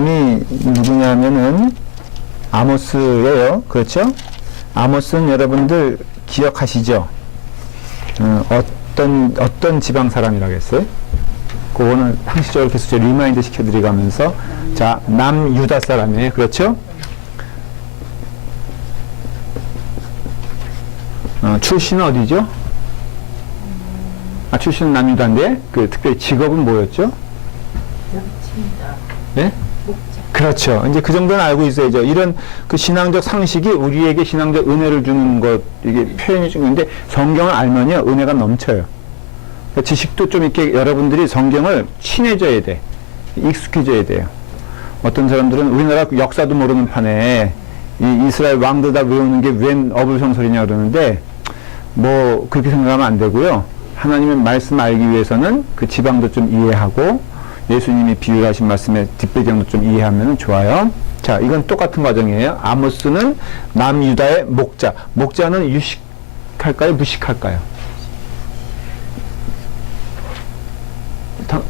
사람이 누구냐면은 아모스예요. 그렇죠? 아모스는 여러분들 기억하시죠? 어떤 지방 사람이라고 했어요? 그거는 상식적으로 계속 리마인드 시켜드리면서, 자, 남유다 사람이에요. 그렇죠? 출신은 어디죠? 출신은 남유다인데, 특별히 직업은 뭐였죠? 네? 그렇죠. 이제 그 정도는 알고 있어야죠. 이런 신앙적 상식이 우리에게 신앙적 은혜를 주는 것, 이게 표현이 중요한데, 성경을 알면요, 은혜가 넘쳐요. 그러니까 지식도 좀 이렇게 여러분들이 성경을 친해져야 돼. 익숙해져야 돼요. 어떤 사람들은 우리나라 역사도 모르는 판에 이 이스라엘 왕들 다 외우는 게 웬 어불성설이냐 그러는데, 뭐, 그렇게 생각하면 안 되고요. 하나님의 말씀 알기 위해서는 그 지방도 좀 이해하고, 예수님이 비유하신 말씀의 뒷배경도 좀 이해하면 좋아요. 자, 이건 똑같은 과정이에요. 아모스는 남유다의 목자. 목자는 유식할까요? 무식할까요?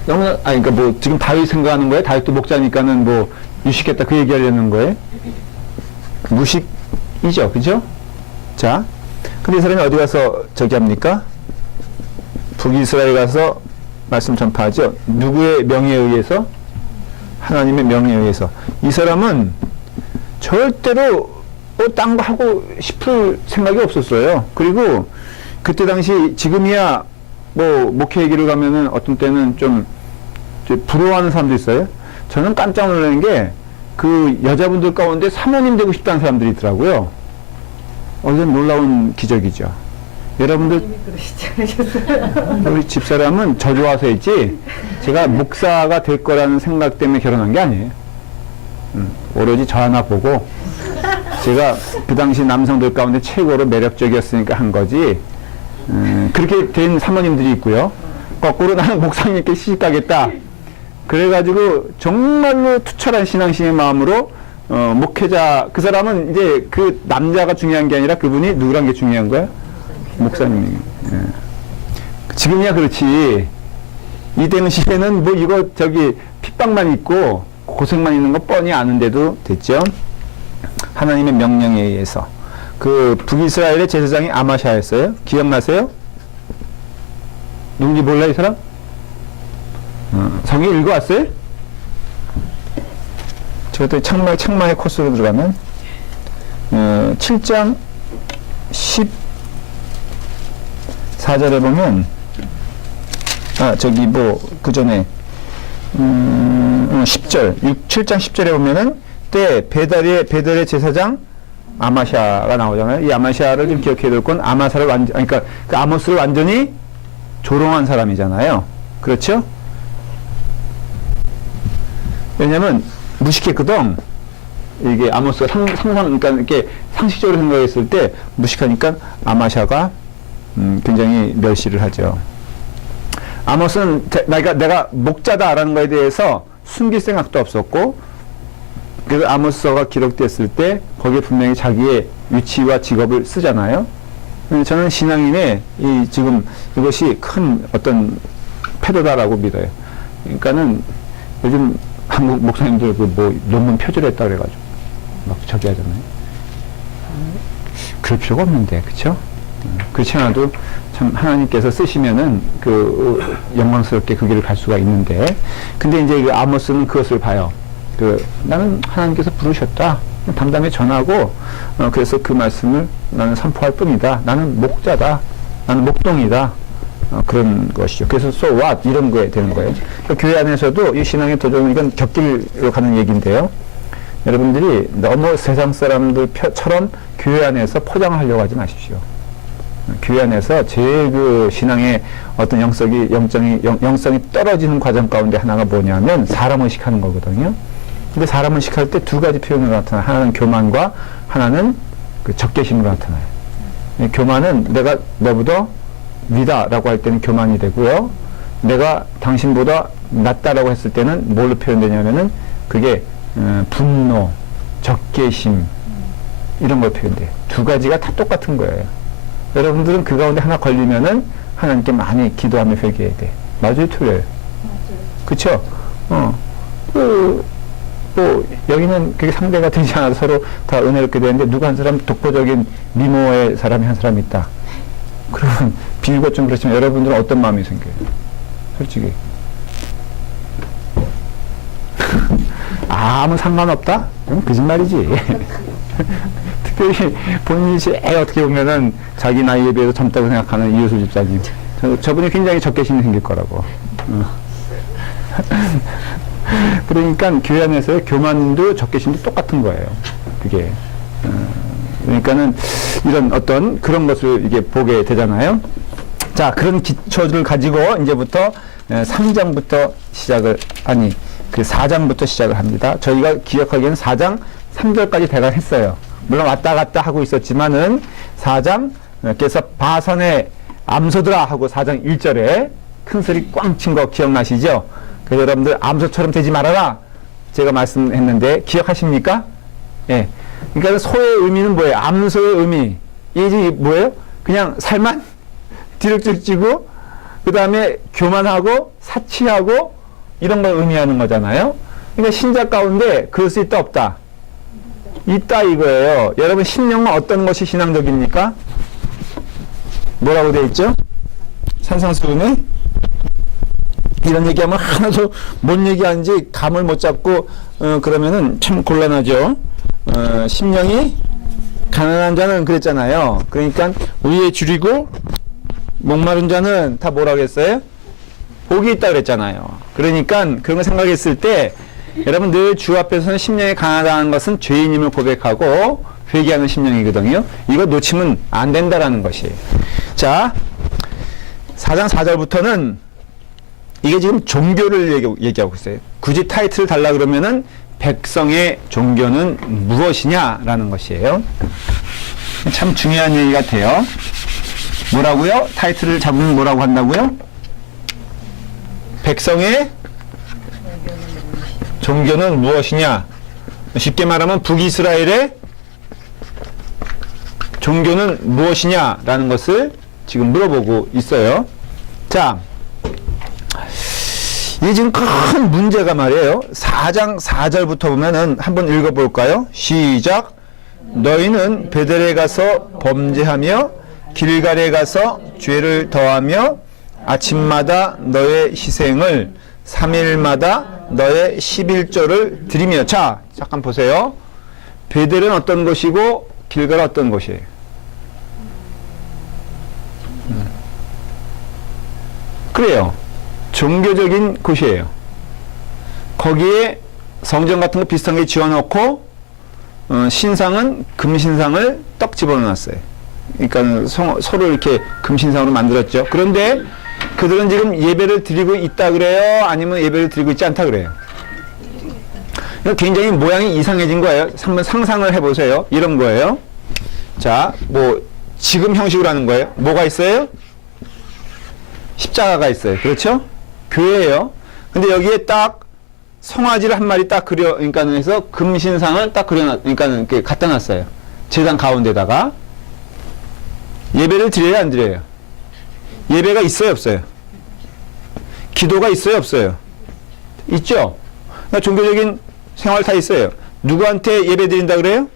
너무나, 그러니까 뭐, 지금 다윗 생각하는 거예요? 다윗도 목자니까는 뭐, 유식했다 그 얘기하려는 거예요? 무식이죠. 그죠? 자, 근데 이 사람이 어디 가서 저기 합니까? 북이스라엘 가서 말씀 전파하죠. 누구의 명예에 의해서? 하나님의 명예에 의해서. 이 사람은 절대로 딴 거 하고 싶을 생각이 없었어요. 그리고 그때 당시 지금이야 뭐 목회 얘기를 가면은 어떤 때는 좀 부러워하는 사람도 있어요. 저는 깜짝 놀라는 게 그 여자분들 가운데 사모님 되고 싶다는 사람들이 있더라고요. 이건 놀라운 기적이죠. 여러분들, 우리 집사람은 저 좋아서 했지, 제가 목사가 될 거라는 생각 때문에 결혼한 게 아니에요. 오로지 저 하나 보고, 제가 그 당시 남성들 가운데 최고로 매력적이었으니까 한 거지, 그렇게 된 사모님들이 있고요. 거꾸로 나는 목사님께 시집가겠다. 그래가지고 정말로 투철한 신앙심의 마음으로, 목회자, 그 사람은 이제 그 남자가 중요한 게 아니라 그분이 누구란 게 중요한 거야? 목사님이. 예. 지금이야 그렇지. 이 당시에는 뭐 이거 핍박만 있고 고생만 있는 거 뻔히 아는데도 됐죠. 하나님의 명령에 의해서 그 북이스라엘의 제사장이 아마샤였어요. 기억나세요? 누군지 몰라 이 사람? 성경 읽어왔어요? 제가 또 창마의 코스로 들어가면 7장 14절에 보면 그 전에 10절 7장 10절에 보면은 때 베델의 제사장 아마샤가 나오잖아요. 이 아마샤를 좀 기억해야 될 건 아마사를 그러니까 그 아모스를 완전히 조롱한 사람이잖아요. 그렇죠? 왜냐면 무식했거든. 이게 아모스가 그러니까 이렇게 상식적으로 생각했을 때 무식하니까 아마샤가 굉장히 멸시를 하죠. 아모스는 내가 목자다라는 것에 대해서 숨길 생각도 없었고, 그래서 아모스서가 기록됐을 때 거기에 분명히 자기의 위치와 직업을 쓰잖아요. 저는 신앙인의 지금 이것이 큰 어떤 패도다라고 믿어요. 그러니까는 요즘 한국 목사님들 논문 표절했다 그래가지고 막 저기 하잖아요. 그럴 필요가 없는데, 그쵸? 그렇지 않아도 참 하나님께서 쓰시면은 영광스럽게 그 길을 갈 수가 있는데, 근데 이제 그 아모스는 그것을 봐요. 나는 하나님께서 부르셨다. 담담히 전하고, 그래서 그 말씀을 나는 선포할 뿐이다. 나는 목자다. 나는 목동이다. 그런 것이죠. 그래서 so what? 이런 거에 되는 거예요. 그러니까 교회 안에서도 이 신앙의 도전은 이건 곁길로 가는 얘기인데요. 여러분들이 너무 세상 사람들처럼 교회 안에서 포장을 하려고 하지 마십시오. 교회 안에서 제일 신앙의 어떤 영성이 떨어지는 과정 가운데 하나가 뭐냐면 사람 의식하는 거거든요. 근데 사람 의식할 때 두 가지 표현으로 나타나요. 하나는 교만과 하나는 적개심으로 나타나요. 교만은 내가 너보다 위다라고 할 때는 교만이 되고요. 내가 당신보다 낫다라고 했을 때는 뭘로 표현되냐면은 그게 분노, 적개심 이런 걸 표현돼요. 두 가지가 다 똑같은 거예요. 여러분들은 그 가운데 하나 걸리면은 하나님께 많이 기도하며 회개해야 돼. 맞아요, 틀려요? 맞아요. 그쵸? 뭐 여기는 그게 상대가 되지 않아서 서로 다 은혜롭게 되는데 누가 한 사람 독보적인 미모의 사람이 한 사람 있다. 그러면 비유가 좀 그렇지만 여러분들은 어떤 마음이 생겨요? 솔직히. 아무 상관없다? 그럼 거짓말이지. 특별히 본인이 제일 어떻게 보면은 자기 나이에 비해서 젊다고 생각하는 이효수 집사님. 저분이 굉장히 적개심이 생길 거라고. 그러니까 교회 안에서의 교만도 적개심도 똑같은 거예요. 그게. 그러니까는 이런 어떤 그런 것을 이게 보게 되잖아요. 자, 그런 기초를 가지고 이제부터 3장부터 시작을, 아니, 그 4장부터 시작을 합니다. 저희가 기억하기에는 4장 3절까지 대강 했어요. 물론 왔다 갔다 하고 있었지만은 4장, 그래서 바선의 암소들아 하고 4장 1절에 큰 소리 꽝 친 거 기억나시죠? 그래서 여러분들 암소처럼 되지 말아라. 제가 말씀했는데 기억하십니까? 예. 그러니까 소의 의미는 뭐예요? 암소의 의미. 이게 뭐예요? 그냥 살만 뒤룩뒤룩 찌고 그 다음에 교만하고 사치하고 이런 걸 의미하는 거잖아요. 그러니까 신자 가운데 그럴 수 있다 없다? 있다 이거예요. 여러분 신령은 어떤 것이 신앙적입니까? 뭐라고 되어 있죠? 산상수훈에 이런 얘기하면 하나도 뭔 얘기하는지 감을 못 잡고 그러면은 참 곤란하죠. 심령이 가난한 자는 그랬잖아요. 그러니까 위에 줄이고 목마른 자는 다 뭐라고 했어요? 복이 있다 그랬잖아요. 그러니까 그런 거 생각했을 때 여러분 늘 주 앞에서는 심령이 가난한 것은 죄인임을 고백하고 회개하는 심령이거든요. 이거 놓치면 안 된다라는 것이에요. 자, 4장 4절부터는 이게 지금 종교를 얘기하고 있어요. 굳이 타이틀을 달라 그러면은 백성의 종교는 무엇이냐라는 것이에요. 참 중요한 얘기 같아요. 뭐라고요? 타이틀을 잡으면 뭐라고 한다고요? 백성의 종교는 무엇이냐? 쉽게 말하면 북이스라엘의 종교는 무엇이냐라는 것을 지금 물어보고 있어요. 자, 이게 지금 큰 문제가 말이에요. 4장 4절부터 보면은 한번 읽어볼까요? 시작. 너희는 베델에 가서 범죄하며 길갈에 가서 죄를 더하며 아침마다 너의 희생을 3일마다 너의 11조를 드리며. 자, 잠깐 보세요. 베델은 어떤 곳이고 길갈은 어떤 곳이에요? 그래요. 종교적인 곳이에요. 거기에 성전 같은 거 비슷한 게 지어놓고 신상은 금신상을 떡 집어넣었어요. 그러니까 서로 이렇게 금신상으로 만들었죠. 그런데 그들은 지금 예배를 드리고 있다 그래요? 아니면 예배를 드리고 있지 않다 그래요? 굉장히 모양이 이상해진 거예요. 한번 상상을 해보세요. 이런 거예요. 자, 뭐 지금 형식으로 하는 거예요. 뭐가 있어요? 십자가가 있어요. 그렇죠? 교회예요. 근데 여기에 딱 송아지를 한 마리 딱 그러니까 해서 금신상을 딱 그러니까 이렇게 갖다 놨어요. 제단 가운데다가. 예배를 드려요, 안 드려요? 예배가 있어요, 없어요? 기도가 있어요, 없어요? 있죠? 그러니까 종교적인 생활 다 있어요. 누구한테 예배 드린다 그래요?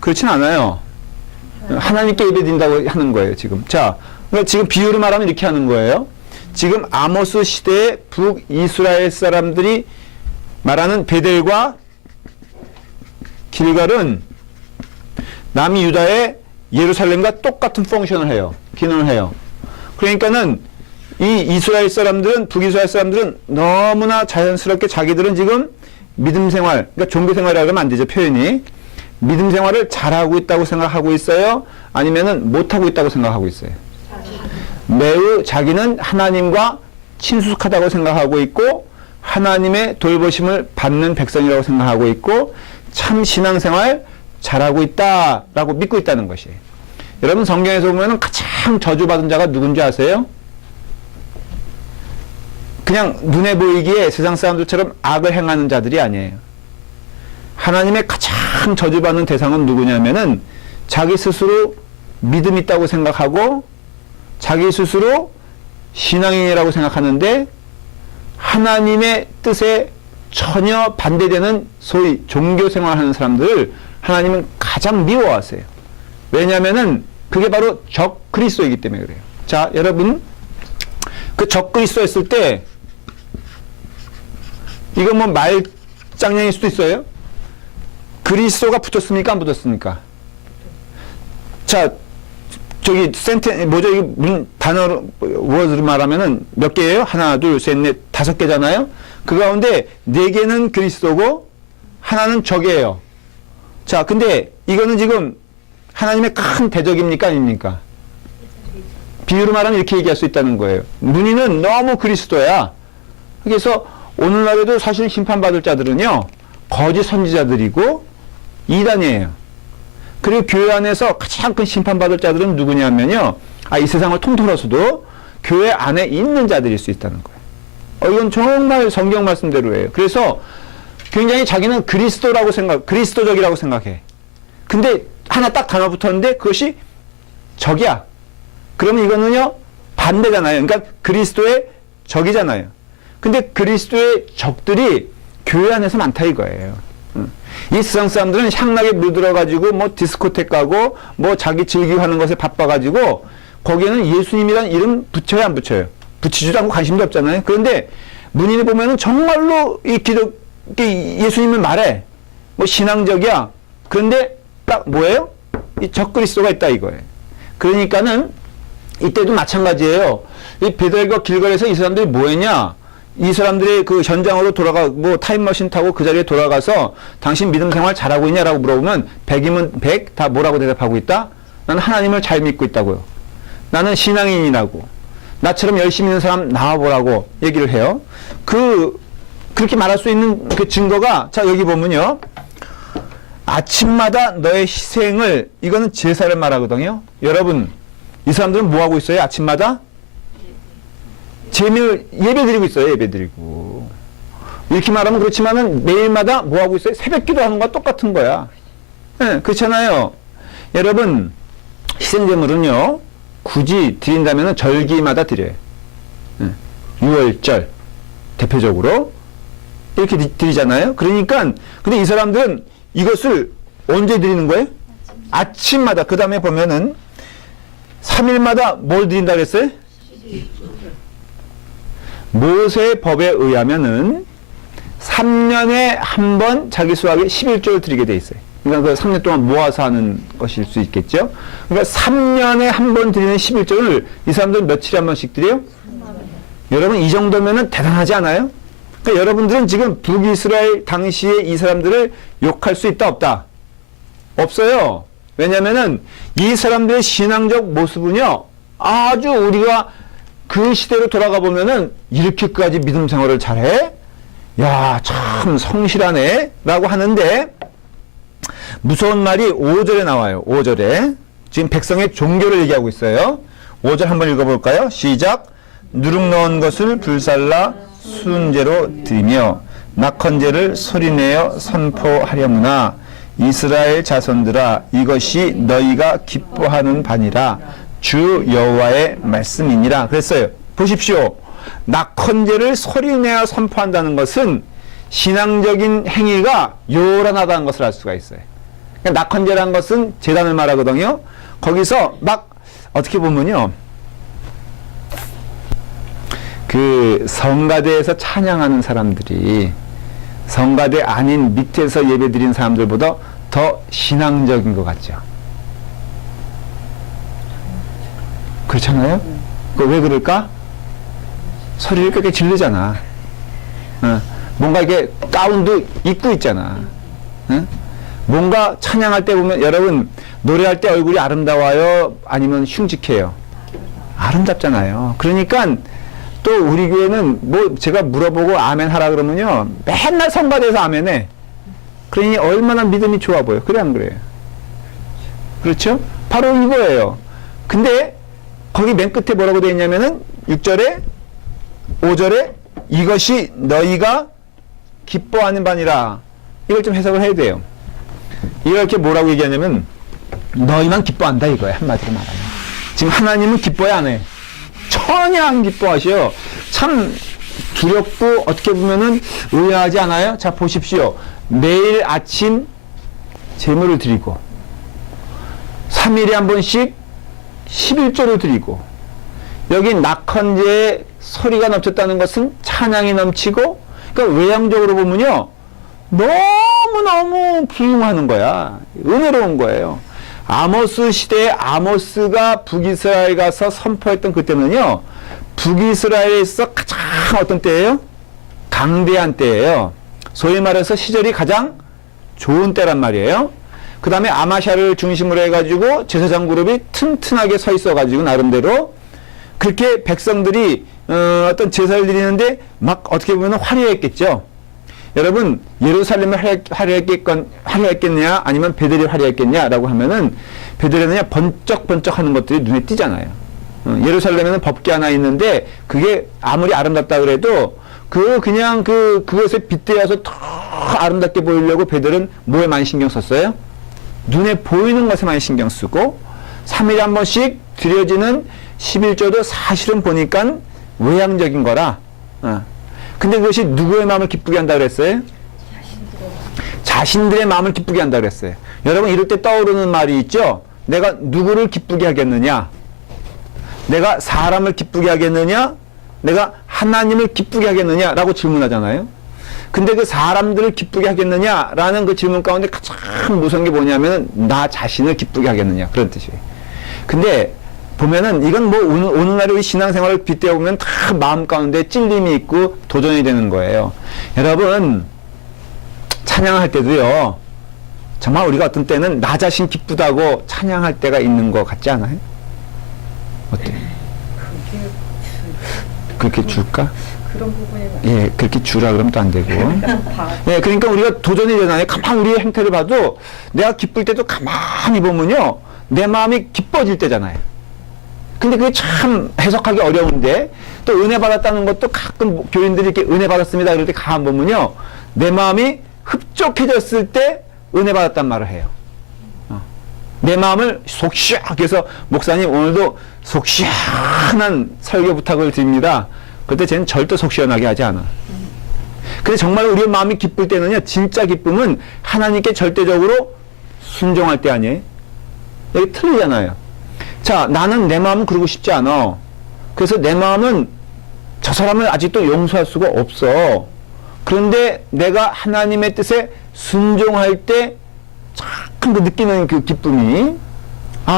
그렇진 않아요. 하나님께 예배 드린다고 하는 거예요, 지금. 자, 그러니까 지금 비유로 말하면 이렇게 하는 거예요. 지금 아모스 시대의 북이스라엘 사람들이 말하는 베델과 길갈은 남유다의 예루살렘과 똑같은 펑션을 해요. 기능을 해요. 그러니까는 이 이스라엘 사람들은, 북이스라엘 사람들은 너무나 자연스럽게 자기들은 지금 믿음 생활, 그러니까 종교 생활이라고 하면 안 되죠, 표현이. 믿음 생활을 잘하고 있다고 생각하고 있어요? 아니면은 못하고 있다고 생각하고 있어요? 매우 자기는 하나님과 친숙하다고 생각하고 있고 하나님의 돌보심을 받는 백성이라고 생각하고 있고 참 신앙생활 잘하고 있다라고 믿고 있다는 것이에요. 여러분 성경에서 보면 가장 저주받은 자가 누군지 아세요? 그냥 눈에 보이기에 세상 사람들처럼 악을 행하는 자들이 아니에요. 하나님의 가장 저주받는 대상은 누구냐면은 자기 스스로 믿음 있다고 생각하고 자기 스스로 신앙인이라고 생각하는데 하나님의 뜻에 전혀 반대되는 소위 종교 생활하는 사람들을 하나님은 가장 미워하세요. 왜냐하면은 그게 바로 적 그리스도이기 때문에 그래요. 자, 여러분, 그 적 그리스도 했을 때 이건 뭐 말장난일 수도 있어요. 그리스도가 붙었습니까? 안 붙었습니까? 자, 저기 뭐죠? 이 단어로 워드로 말하면은 몇 개예요? 하나, 둘, 셋, 넷, 5개잖아요. 그 가운데 4개는 그리스도고 하나는 적이에요. 자, 근데 이거는 지금 하나님의 큰 대적입니까? 아닙니까? 비유로 말하면 이렇게 얘기할 수 있다는 거예요. 문의는 너무 그리스도야. 그래서 오늘날에도 사실 심판받을 자들은요, 거짓 선지자들이고 이단이에요. 그리고 교회 안에서 가장 큰 심판받을 자들은 누구냐면요, 이 세상을 통틀어서도 교회 안에 있는 자들일 수 있다는 거예요. 이건 정말 성경 말씀대로예요. 그래서 굉장히 자기는 그리스도적이라고 생각해. 근데 하나 딱 단어 붙었는데 그것이 적이야. 그러면 이거는요, 반대잖아요. 그러니까 그리스도의 적이잖아요. 근데 그리스도의 적들이 교회 안에서 많다 이거예요. 이 세상 사람들은 향락에 물들어가지고 뭐 디스코텍 가고 뭐 자기 즐기고 하는 것에 바빠가지고 거기에는 예수님이란 이름 붙여요, 안 붙여요? 붙이지도 않고 관심도 없잖아요. 그런데 문인을 보면은 정말로 예수님을 말해. 뭐 신앙적이야. 그런데 딱 뭐예요? 이 적그리스도가 있다 이거예요. 그러니까는 이때도 마찬가지예요. 이 베들과 길거리에서 이 사람들이 뭐 했냐? 이 사람들의 그 현장으로 뭐 타임머신 타고 그 자리에 돌아가서 당신 믿음 생활 잘하고 있냐라고 물어보면 100이면 100 다 뭐라고 대답하고 있다? 나는 하나님을 잘 믿고 있다고요. 나는 신앙인이라고. 나처럼 열심히 있는 사람 나와보라고 얘기를 해요. 그렇게 말할 수 있는 그 증거가, 자, 여기 보면요. 아침마다 너의 희생을, 이거는 제사를 말하거든요. 여러분, 이 사람들은 뭐 하고 있어요? 아침마다? 예배 드리고 있어요. 예배 드리고. 이렇게 말하면 그렇지만은 매일마다 뭐 하고 있어요? 새벽 기도하는 거와 똑같은 거야. 네, 그렇잖아요. 여러분, 희생제물은요, 굳이 드린다면은 절기마다 드려요. 네, 6월절, 대표적으로. 이렇게 드리잖아요. 그러니까, 근데 이 사람들은 이것을 언제 드리는 거예요? 아침마다. 그 다음에 보면은 3일마다 뭘 드린다 그랬어요? 모세의 법에 의하면은 3년에 한 번 자기 수확의 11조를 드리게 돼 있어요. 그러니까 그 3년 동안 모아서 하는 것일 수 있겠죠. 그러니까 3년에 한 번 드리는 11조를 이 사람들은 며칠에 한 번씩 드려요? 여러분, 이 정도면은 대단하지 않아요? 그러니까 여러분들은 지금 북이스라엘 당시에 이 사람들을 욕할 수 있다 없다? 없어요. 왜냐면은 이 사람들의 신앙적 모습은요, 아주 우리가 그 시대로 돌아가 보면은 이렇게까지 믿음 생활을 잘해? 야, 참 성실하네? 라고 하는데, 무서운 말이 5절에 나와요. 5절에. 지금 백성의 종교를 얘기하고 있어요. 5절 한번 읽어볼까요? 시작. 누룩 넣은 것을 불살라 순제로 드리며 낙헌제를 소리내어 선포하려무나 이스라엘 자손들아, 이것이 너희가 기뻐하는 바니라. 주 여호와의 말씀이니라. 그랬어요. 보십시오. 낙헌제를 소리내어 선포한다는 것은 신앙적인 행위가 요란하다는 것을 알 수가 있어요. 그러니까 낙헌제라는 것은 제단을 말하거든요. 거기서 막 어떻게 보면요, 그 성가대에서 찬양하는 사람들이 성가대 아닌 밑에서 예배드린 사람들보다 더 신앙적인 것 같죠. 그렇잖아요? 왜 그럴까? 소리를 꽤 지르잖아. 뭔가 이게 가운도 입고 있잖아. 뭔가 찬양할 때 보면, 여러분, 노래할 때 얼굴이 아름다워요? 아니면 흉측해요? 아름답잖아요. 그러니까 또 우리 교회는 뭐 제가 물어보고 아멘 하라 그러면요, 맨날 성가대에서 아멘해. 그러니 얼마나 믿음이 좋아 보여. 그래, 안 그래요? 그렇죠? 바로 이거예요. 근데 거기 맨 끝에 뭐라고 되어 있냐면은 6절에 5절에 이것이 너희가 기뻐하는 바니라. 이걸 좀 해석을 해야 돼요. 이렇게 뭐라고 얘기하냐면 너희만 기뻐한다 이거야. 한마디로 말하면. 지금 하나님은 기뻐해 안 해? 전혀 안 기뻐하셔. 참 기력도 어떻게 보면은 의아하지 않아요? 자, 보십시오. 매일 아침 제물을 드리고 3일에 한 번씩 11조를 드리고 여기 낙헌제에 소리가 넘쳤다는 것은 찬양이 넘치고 그러니까 외향적으로 보면요. 너무너무 부유하는 거야. 은혜로운 거예요. 아모스 시대에 아모스가 북이스라엘 가서 선포했던 그때는요. 북이스라엘에서 가장 어떤 때예요? 강대한 때예요. 소위 말해서 시절이 가장 좋은 때란 말이에요. 그 다음에 아마샤를 중심으로 해가지고 제사장 그룹이 튼튼하게 서 있어가지고 나름대로 그렇게 백성들이 어떤 제사를 드리는데 막 어떻게 보면 화려했겠죠. 여러분 예루살렘을 화려했겠냐 아니면 베들이 화려했겠냐라고 하면은 베들레는 번쩍번쩍하는 것들이 눈에 띄잖아요. 예루살렘에는 법궤 하나 있는데 그게 아무리 아름답다 그래도 그냥 그것에 빗대어서 더 아름답게 보이려고 베들은 뭐에 많이 신경 썼어요? 눈에 보이는 것에 많이 신경 쓰고 3일에 한 번씩 드려지는 11조도 사실은 보니까 외향적인 거라. 근데 그것이 누구의 마음을 기쁘게 한다 그랬어요? 자신들의 마음을 기쁘게 한다 그랬어요. 여러분 이럴 때 떠오르는 말이 있죠? 내가 누구를 기쁘게 하겠느냐? 내가 사람을 기쁘게 하겠느냐? 내가 하나님을 기쁘게 하겠느냐? 라고 질문하잖아요. 근데 그 사람들을 기쁘게 하겠느냐라는 그 질문 가운데 가장 무서운 게 뭐냐면 나 자신을 기쁘게 하겠느냐 그런 뜻이에요. 근데 보면은 이건 뭐 오늘날의 우리 신앙생활을 빗대어 보면 다 마음 가운데 찔림이 있고 도전이 되는 거예요. 여러분 찬양할 때도요. 정말 우리가 어떤 때는 나 자신 기쁘다고 찬양할 때가 있는 것 같지 않아요? 어때? 그렇게 줄까? 그런 부분이 예, 그렇게 주라 그러면 또 안 되고. 예, 그러니까 우리가 도전이 되나요? 가만히 우리의 행태를 봐도 내가 기쁠 때도 가만히 보면요. 내 마음이 기뻐질 때잖아요. 근데 그게 참 해석하기 어려운데 또 은혜 받았다는 것도 가끔 교인들이 이렇게 은혜 받았습니다. 그럴 때 가만 보면요. 내 마음이 흡족해졌을 때 은혜 받았단 말을 해요. 내 마음을 속 시원하게 해서 목사님 오늘도 속 시원한 설교 부탁을 드립니다. 그때 쟤는 절대 속 시원하게 하지 않아. 근데 정말 우리의 마음이 기쁠 때는요. 진짜 기쁨은 하나님께 절대적으로 순종할 때 아니에요. 여기 틀리잖아요. 자, 나는 내 마음은 그러고 싶지 않아. 그래서 내 마음은 저 사람을 아직도 용서할 수가 없어. 그런데 내가 하나님의 뜻에 순종할 때 참 그 느끼는 그 기쁨이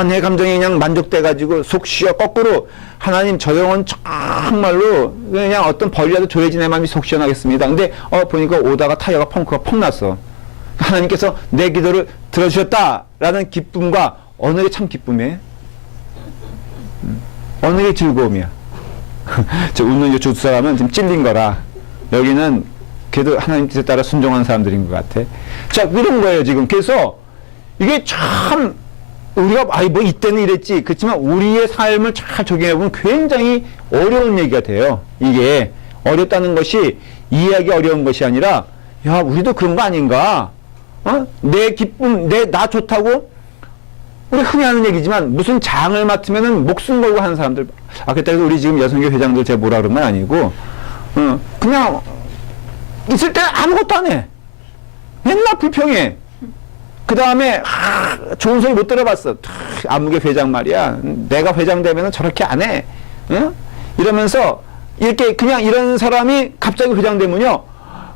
내 감정이 그냥 만족돼가지고 속 쉬어 거꾸로 하나님 저 영혼 정말로 그냥 어떤 벌이라도 줘야지 내 마음이 속 시원하겠습니다. 근데 보니까 오다가 타이어가 펑크가 펑 났어. 하나님께서 내 기도를 들어주셨다라는 기쁨과 어느 게 참 기쁨이에요? 어느 게 즐거움이야? 저 웃는 저 두 사람은 지금 찔린 거라. 여기는 그래도 하나님 뜻에 따라 순종한 사람들인 것 같아. 자, 이런 거예요, 지금. 그래서 이게 참 우리가 뭐 이때는 이랬지. 그렇지만 우리의 삶을 잘 적용해보면 굉장히 어려운 얘기가 돼요. 이게 어렵다는 것이 이해하기 어려운 것이 아니라 야, 우리도 그런 거 아닌가? 내 기쁨, 나 좋다고 우리 흔히 하는 얘기지만 무슨 장을 맡으면은 목숨 걸고 하는 사람들. 그때 우리 지금 여성교 회장들 제가 뭐라 그런 건 아니고 그냥 있을 때 아무것도 안 해. 맨날 불평해. 그 다음에 좋은 소리 못 들어봤어. 아무개 회장 말이야. 내가 회장 되면은 저렇게 안 해. 이러면서 이렇게 그냥 이런 사람이 갑자기 회장 되면요.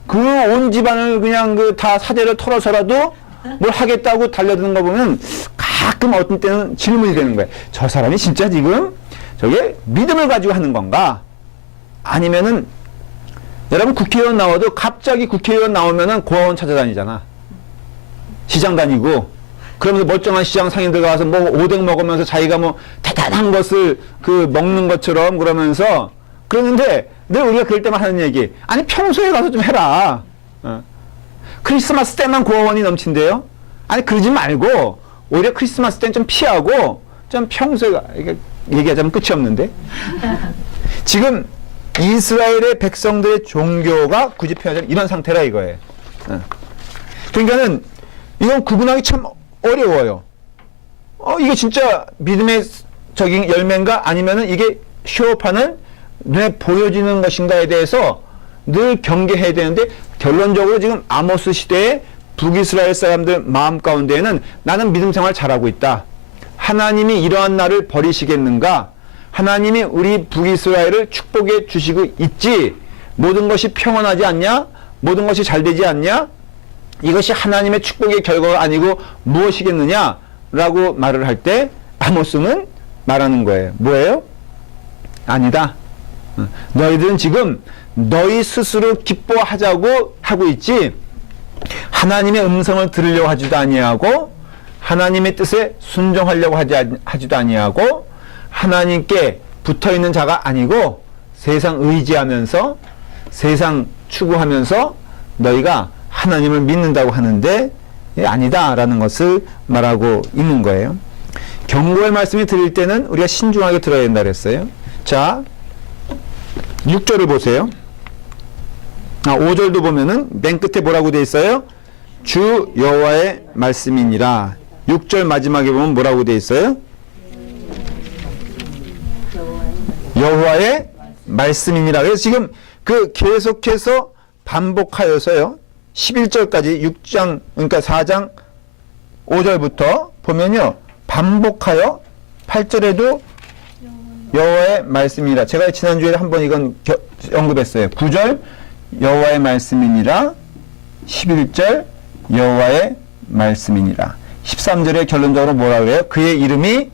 그 온 집안을 그냥 다 사대를 털어서라도 뭘 하겠다고 달려드는 거 보면 가끔 어떤 때는 질문이 되는 거예요. 저 사람이 진짜 지금 저게 믿음을 가지고 하는 건가? 아니면은 여러분 국회의원 나와도 갑자기 국회의원 나오면은 고아원 찾아다니잖아. 시장 다니고 그러면서 멀쩡한 시장 상인들 가서 뭐 오뎅 먹으면서 자기가 뭐 대단한 것을 먹는 것처럼 그러면서 그러는데 늘 우리가 그럴 때만 하는 얘기 아니 평소에 가서 좀 해라. 크리스마스 때만 고아원이 넘친대요. 아니 그러지 말고 오히려 크리스마스 때는 좀 피하고 좀 평소에 얘기하자면 끝이 없는데 지금 이스라엘의 백성들의 종교가 굳이 표현하자면 이런 상태라 이거예요. 그러니까는 이건 구분하기 참 어려워요. 이게 진짜 믿음의 적인 열매인가 아니면은 이게 쇼업하는 눈에 보여지는 것인가에 대해서 늘 경계해야 되는데 결론적으로 지금 아모스 시대의 북이스라엘 사람들 마음 가운데에는 나는 믿음 생활 잘하고 있다. 하나님이 이러한 나를 버리시겠는가? 하나님이 우리 북이스라엘을 축복해 주시고 있지. 모든 것이 평안하지 않냐? 모든 것이 잘 되지 않냐? 이것이 하나님의 축복의 결과가 아니고 무엇이겠느냐? 라고 말을 할 때 아모스는 말하는 거예요. 뭐예요? 아니다. 너희들은 지금 너희 스스로 기뻐하자고 하고 있지 하나님의 음성을 들으려고 하지도 아니하고 하나님의 뜻에 순종하려고 하지도 아니하고 하나님께 붙어있는 자가 아니고 세상 의지하면서 세상 추구하면서 너희가 하나님을 믿는다고 하는데 아니다 라는 것을 말하고 있는 거예요. 경고의 말씀이 들릴 때는 우리가 신중하게 들어야 된다 그랬어요. 자 6절을 보세요. 5절도 보면은 맨 끝에 뭐라고 되어 있어요? 주 여호와의 말씀이니라. 6절 마지막에 보면 뭐라고 되어 있어요? 여호와의 말씀이니라. 그래서 지금 그 계속해서 반복하여서요. 11절까지 6장 그러니까 4장 5절부터 보면요. 반복하여 8절에도 여호와의 말씀이니라. 제가 지난주에 한번 이건 언급했어요. 9절 여호와의 말씀이니라. 11절 여호와의 말씀이니라. 13절에 결론적으로 뭐라 그래요? 그의 이름이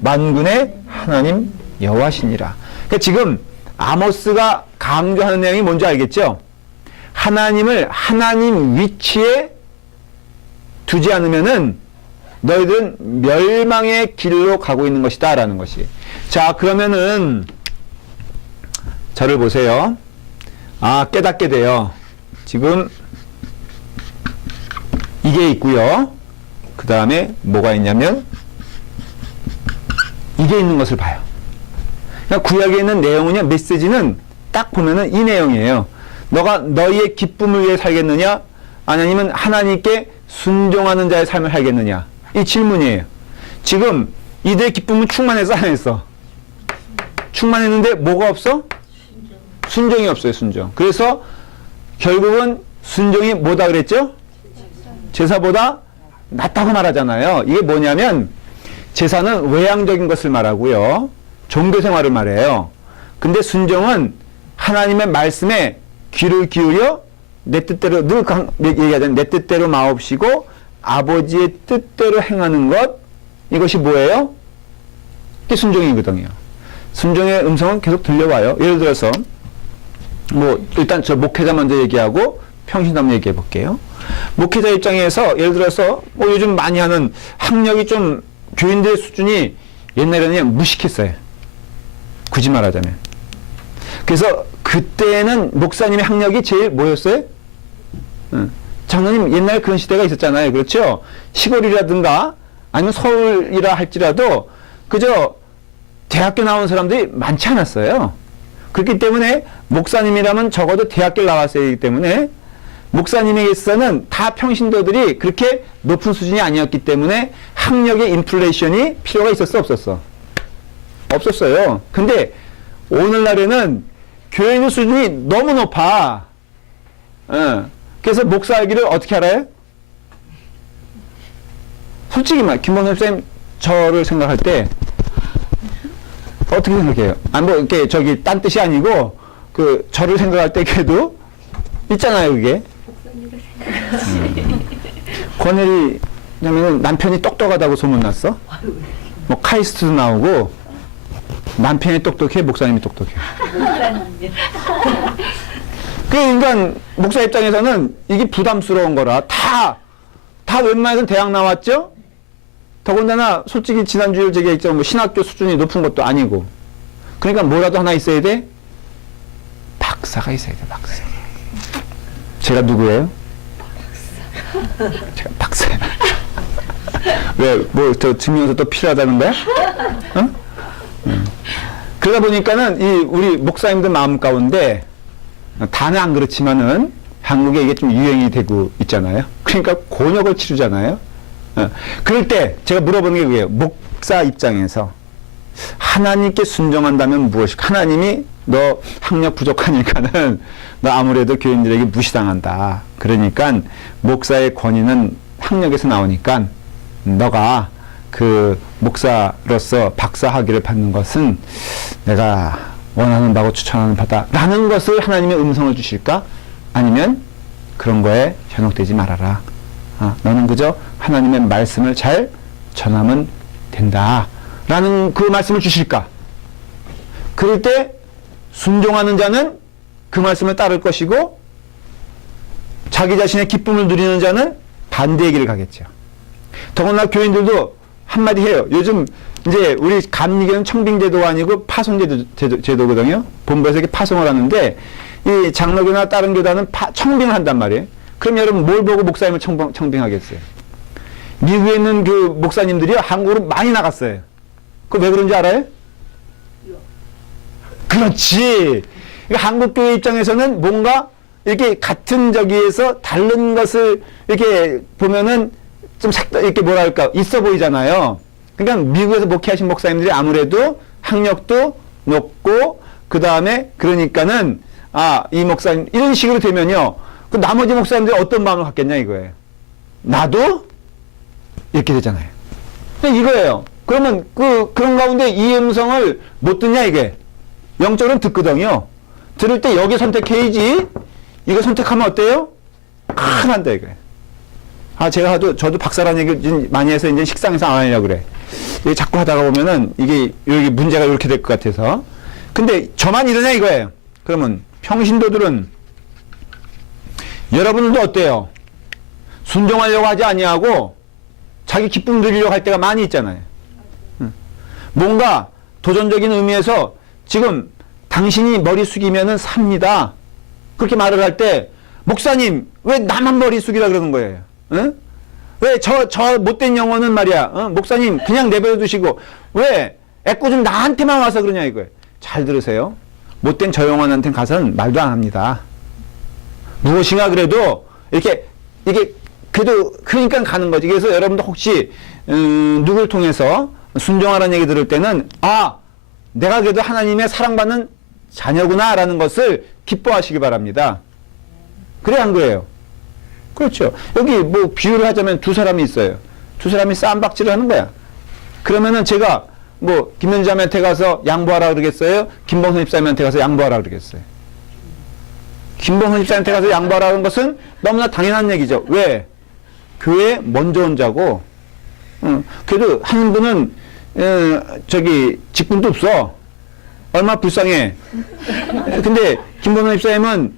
만군의 하나님 여호와시니라. 그러니까 지금 아모스가 강조하는 내용이 뭔지 알겠죠? 하나님을 하나님 위치에 두지 않으면은 너희들은 멸망의 길로 가고 있는 것이다 라는 것이. 자 그러면은 저를 보세요. 깨닫게 돼요. 지금 이게 있고요. 그 다음에 뭐가 있냐면 이게 있는 것을 봐요. 그러니까 구약에 있는 내용은요. 메시지는 딱 보면은 이 내용이에요. 너가 너희의 기쁨을 위해 살겠느냐? 아니면 하나님께 순종하는 자의 삶을 살겠느냐? 이 질문이에요. 지금 이들의 기쁨은 충만해서 안 했어. 충만했는데 뭐가 없어? 순종이 없어요. 순종. 그래서 결국은 순종이 뭐다 그랬죠? 제사보다 낫다고 말하잖아요. 이게 뭐냐면 제사는 외향적인 것을 말하고요. 종교생활을 말해요. 근데 순종은 하나님의 말씀에 귀를 기울여 내 뜻대로 늘 얘기하자면 내 뜻대로 마옵시고 아버지의 뜻대로 행하는 것, 이것이 뭐예요? 이게 순종이거든요. 순종의 음성은 계속 들려와요. 예를 들어서 일단 저 목회자 먼저 얘기하고 평신도 한번 얘기해 볼게요. 목회자 입장에서 예를 들어서 요즘 많이 하는 학력이 좀 교인들의 수준이 옛날에는 그냥 무식했어요. 굳이 말하자면. 그래서 그때는 목사님의 학력이 제일 뭐였어요? 장로님 옛날에 그런 시대가 있었잖아요. 그렇죠? 시골이라든가 아니면 서울이라 할지라도 그저 대학교 나온 사람들이 많지 않았어요. 그렇기 때문에 목사님이라면 적어도 대학교를 나왔어야 하기 때문에 목사님에게서는 다 평신도들이 그렇게 높은 수준이 아니었기 때문에 학력의 인플레이션이 필요가 있었어 없었어? 없었어요. 근데 오늘날에는 교인의 수준이 너무 높아. 그래서 목사하기를 어떻게 알아요? 솔직히 말, 김범선 쌤 저를 생각할 때 어떻게 생각해요? 이렇게 딴 뜻이 아니고 저를 생각할 때 그래도 있잖아요, 그게. 권혜리 왜냐면 남편이 똑똑하다고 소문났어. 카이스트도 나오고 남편이 똑똑해, 목사님이 똑똑해. 그러니까 목사 입장에서는 이게 부담스러운 거라 다 웬만해서는 대학 나왔죠? 더군다나 솔직히 지난주에 제가 했죠. 신학교 수준이 높은 것도 아니고. 그러니까 뭐라도 하나 있어야 돼? 박사가 있어야 돼, 박사. 제가 누구예요? 제가 박사야. 왜, 저 증명서 또 필요하다는 거야? 그러다 보니까는 우리 목사님들 마음 가운데 다는 안 그렇지만은 한국에 이게 좀 유행이 되고 있잖아요. 그러니까 곤욕을 치르잖아요. 그럴 때 제가 물어보는 게 그게요. 목사 입장에서 하나님께 순종한다면 무엇일까? 하나님이 너 학력 부족하니까는 너 아무래도 교인들에게 무시당한다. 그러니까 목사의 권위는 학력에서 나오니까 너가 그 목사로서 박사 학위를 받는 것은 내가 원하는 바고 추천하는 바다 라는 것을 하나님의 음성을 주실까? 아니면 그런 거에 현혹되지 말아라. 너는 그저 하나님의 말씀을 잘 전하면 된다 라는 그 말씀을 주실까? 그럴 때 순종하는 자는 그 말씀을 따를 것이고 자기 자신의 기쁨을 누리는 자는 반대의 길을 가겠죠. 더구나 교인들도 한마디 해요. 요즘 이제 우리 감리교는 청빙제도가 아니고 파송제도거든요. 본부에서 이렇게 파송을 하는데 이 장로교나 다른 교단은 청빙을 한단 말이에요. 그럼 여러분 뭘 보고 목사님을 청빙하겠어요? 미국에 있는 그 목사님들이 한국으로 많이 나갔어요. 그거 왜 그런지 알아요? 그렇지. 그러니까 한국교회 입장에서는 뭔가 이렇게 같은 저기에서 다른 것을 이렇게 보면은 좀 이렇게 뭐랄까 있어 보이잖아요. 그러니까 미국에서 목회하신 목사님들이 아무래도 학력도 높고 그 다음에 그러니까는 이 목사님 이런 식으로 되면요. 그 나머지 목사님들이 어떤 마음을 갖겠냐 이거예요. 나도 이렇게 되잖아요. 이거예요. 그러면 그런 가운데 이 음성을 못 듣냐 이게. 영적으로는 듣거든요. 들을 때 여기 선택해야지. 이거 선택하면 어때요? 큰일 난다 이거예요. 저도 박사라는 얘기를 많이 해서 이제 식상에서 안 하려고 그래. 이게 자꾸 하다가 보면은 이게 여기 문제가 이렇게 될 것 같아서. 근데 저만 이러냐 이거예요. 그러면 평신도들은 여러분들도 어때요? 순종하려고 하지 아니하고 자기 기쁨 누리려고 할 때가 많이 있잖아요. 뭔가 도전적인 의미에서 지금 당신이 머리 숙이면은 삽니다. 그렇게 말을 할 때 목사님 왜 나만 머리 숙이라 그러는 거예요? 응? 왜 저 못된 영혼은 말이야. 목사님 그냥 내버려 두시고 왜 애꿎은 나한테만 와서 그러냐 이거예요. 잘 들으세요. 못된 저 영혼한테는 가서는 말도 안 합니다. 무엇인가 그래도 이게 그래도 그러니까 가는 거지. 그래서 여러분도 혹시 누굴 통해서 순종하라는 얘기 들을 때는 내가 그래도 하나님의 사랑받는 자녀구나 라는 것을 기뻐하시기 바랍니다. 그래 안 그래요? 그렇죠. 여기 뭐 비유를 하자면 두 사람이 있어요. 두 사람이 쌈박질을 하는 거야. 그러면은 제가 뭐 김현주자매한테 가서 양보하라 그러겠어요? 김봉선 집사님한테 가서 양보하라 그러겠어요? 김봉선 집사님한테 가서 양보하라는 것은 너무나 당연한 얘기죠. 왜? 교회 먼저 온 자고 그래도 한 분은 직분도 없어. 얼마나 불쌍해. 근데 김봉선 집사님은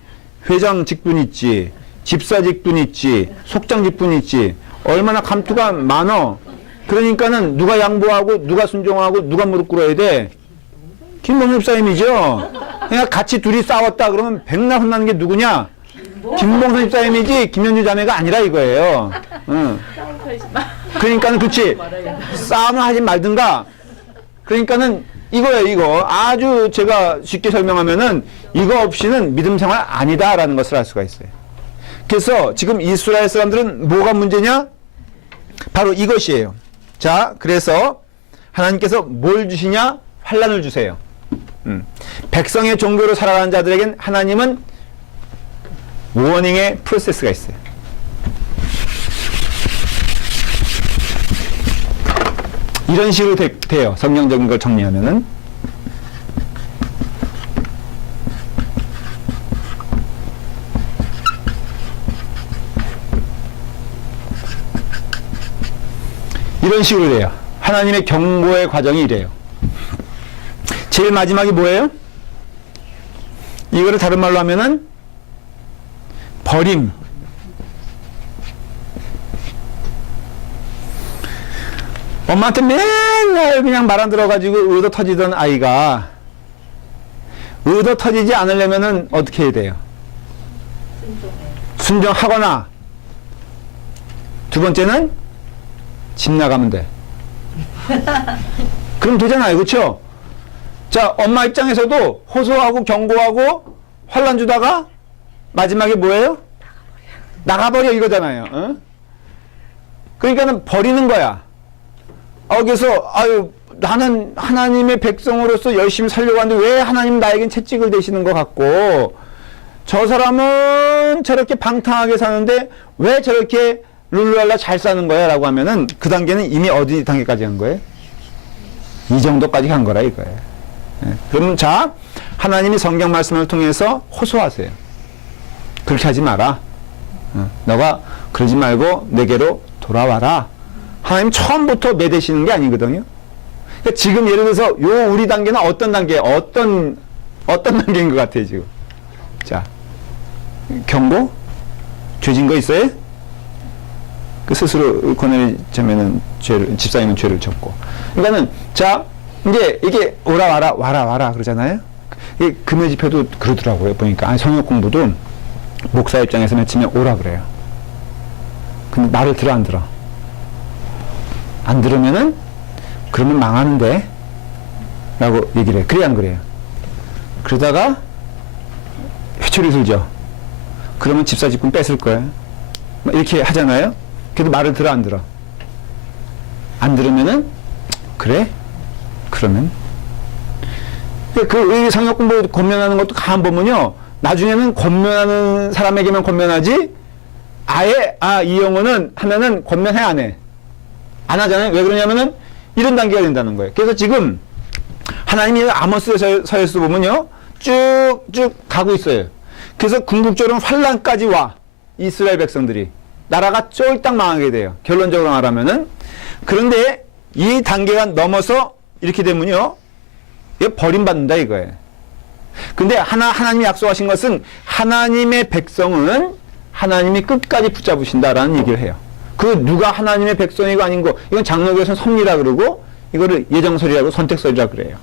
회장 직분 있지, 집사 직분 있지, 속장 직분 있지. 얼마나 감투가 많어. 그러니까는 누가 양보하고 누가 순종하고 누가 무릎 꿇어야 돼? 김봉선 집사님이죠. 그냥 같이 둘이 싸웠다 그러면 백날 혼나는 게 누구냐? 김봉선 집사님이지 김현주 자매가 아니라 이거예요. 그러니까는 그치. 싸움을 하지 말든가. 그러니까는 이거예요, 이거. 아주 제가 쉽게 설명하면은 이거 없이는 믿음 생활 아니다라는 것을 알 수가 있어요. 그래서 지금 이스라엘 사람들은 뭐가 문제냐? 바로 이것이에요. 자, 그래서 하나님께서 뭘 주시냐? 환난을 주세요. 백성의 종교로 살아가는 자들에겐 하나님은 워닝의 프로세스가 있어요. 이런 식으로 돼요. 성경적인 걸 정리하면은. 이런 식으로 돼요. 하나님의 경고의 과정이 이래요. 제일 마지막이 뭐예요? 이거를 다른 말로 하면은 버림. 엄마한테 맨날 그냥 말 안 들어가지고 의도 터지던 아이가 의도 터지지 않으려면은 어떻게 해야 돼요? 순종하거나 두 번째는 집 나가면 돼. 그럼 되잖아요. 그렇죠? 자, 엄마 입장에서도 호소하고 경고하고 환난 주다가 마지막에 뭐예요? 나가버려 이거잖아요. 어? 그러니까는 버리는 거야. 그래서 나는 하나님의 백성으로서 열심히 살려고 하는데 왜 하나님 나에겐 채찍을 대시는 것 같고, 저 사람은 저렇게 방탕하게 사는데 왜 저렇게 룰루랄라 잘 사는 거야? 라고 하면은 그 단계는 이미 어디 단계까지 간 거예요? 이 정도까지 간 거라 이거예요. 그러면 자, 하나님이 성경 말씀을 통해서 호소하세요. 그렇게 하지 마라. 너가 그러지 말고 내게로 돌아와라. 하나님 처음부터 매대시는 게 아니거든요. 그러니까 지금 예를 들어서 요 우리 단계는 어떤 단계, 어떤 단계인 것 같아요, 지금. 자, 경고? 죄진 거 있어요? 그 스스로 권해자면은 집사님은 죄를 졌고. 그러니까는, 자, 이제 이게 와라 그러잖아요? 이게 금요 집회도 그러더라고요, 보니까. 아니, 성역 공부도 목사 입장에서 맺히면 오라 그래요. 근데 말을 들어, 안 들어? 안 들으면은, 그러면 망하는데? 라고 얘기를 해요. 그래, 안 그래요? 그러다가, 회초리 들죠? 그러면 집사 직분 뺏을 거예요. 이렇게 하잖아요? 그래도 말을 들어, 안 들어? 안 들으면은, 그래? 그러면? 그 성역 공부 권면하는 것도 가만 보면요, 나중에는 권면하는 사람에게만 권면하지, 아예, 이 영혼은 하면은 권면해, 안 해? 안 하잖아요? 왜 그러냐면은, 이런 단계가 된다는 거예요. 그래서 지금, 하나님이 아모스 서에서 보면요, 쭉쭉 가고 있어요. 그래서 궁극적으로 환란까지 와. 이스라엘 백성들이. 나라가 쫄딱 망하게 돼요. 결론적으로 말하면은. 그런데 이 단계가 넘어서 이렇게 되면요, 이거 버림받는다 이거예요. 근데 하나님이 약속하신 것은 하나님의 백성은 하나님이 끝까지 붙잡으신다라는 얘기를 해요. 그 누가 하나님의 백성이고 아닌 거, 이건 장로교에서는 섭리라 그러고 이거를 예정설이라고 선택설이라 그래요.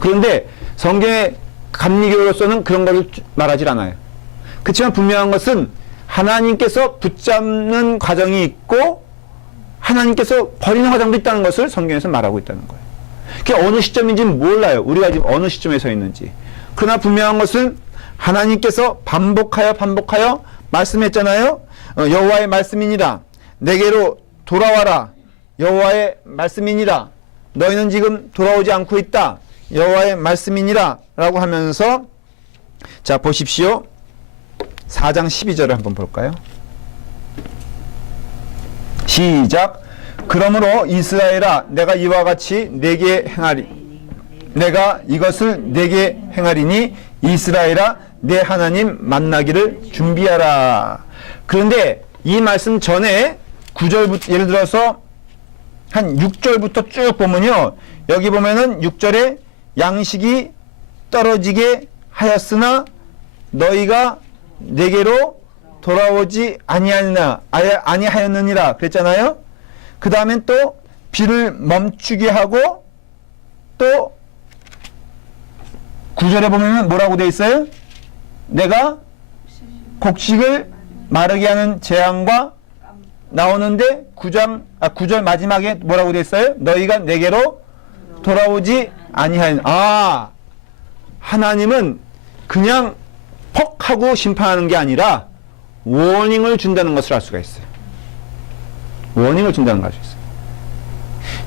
그런데 성경의 감리교로서는 그런 것을 말하지 않아요. 그렇지만 분명한 것은 하나님께서 붙잡는 과정이 있고 하나님께서 버리는 과정도 있다는 것을 성경에서 말하고 있다는 거예요. 그게 어느 시점인지는 몰라요. 우리가 지금 어느 시점에 서 있는지. 그러나 분명한 것은 하나님께서 반복하여 말씀했잖아요. 여호와의 말씀이니라. 내게로 돌아와라. 여호와의 말씀이니라. 너희는 지금 돌아오지 않고 있다. 여호와의 말씀이니라 라고 하면서, 자 보십시오. 4장 12절을 한번 볼까요? 시작. 그러므로 이스라엘아, 내가 이와 같이 내게 행하리. 내가 이것을 내게 행하리니 이스라엘아, 내 하나님 만나기를 준비하라. 그런데 이 말씀 전에 9절부터, 예를 들어서 한 6절부터 쭉 보면요, 여기 보면은 6절에 양식이 떨어지게 하였으나 너희가 내게로 돌아오지 아니하였느니라 그랬잖아요. 그 다음엔 또 비를 멈추게 하고, 또 9절에 보면 뭐라고 되어 있어요? 내가 곡식을 마르게 하는 재앙과 나오는데 9절 마지막에 뭐라고 되어 있어요? 너희가 내게로 돌아오지 아니하였. 하나님은 그냥 퍽 하고 심판하는 게 아니라 워닝을 준다는 것을 알 수가 있어요. 워닝을 준다는 걸 알 수 있어요.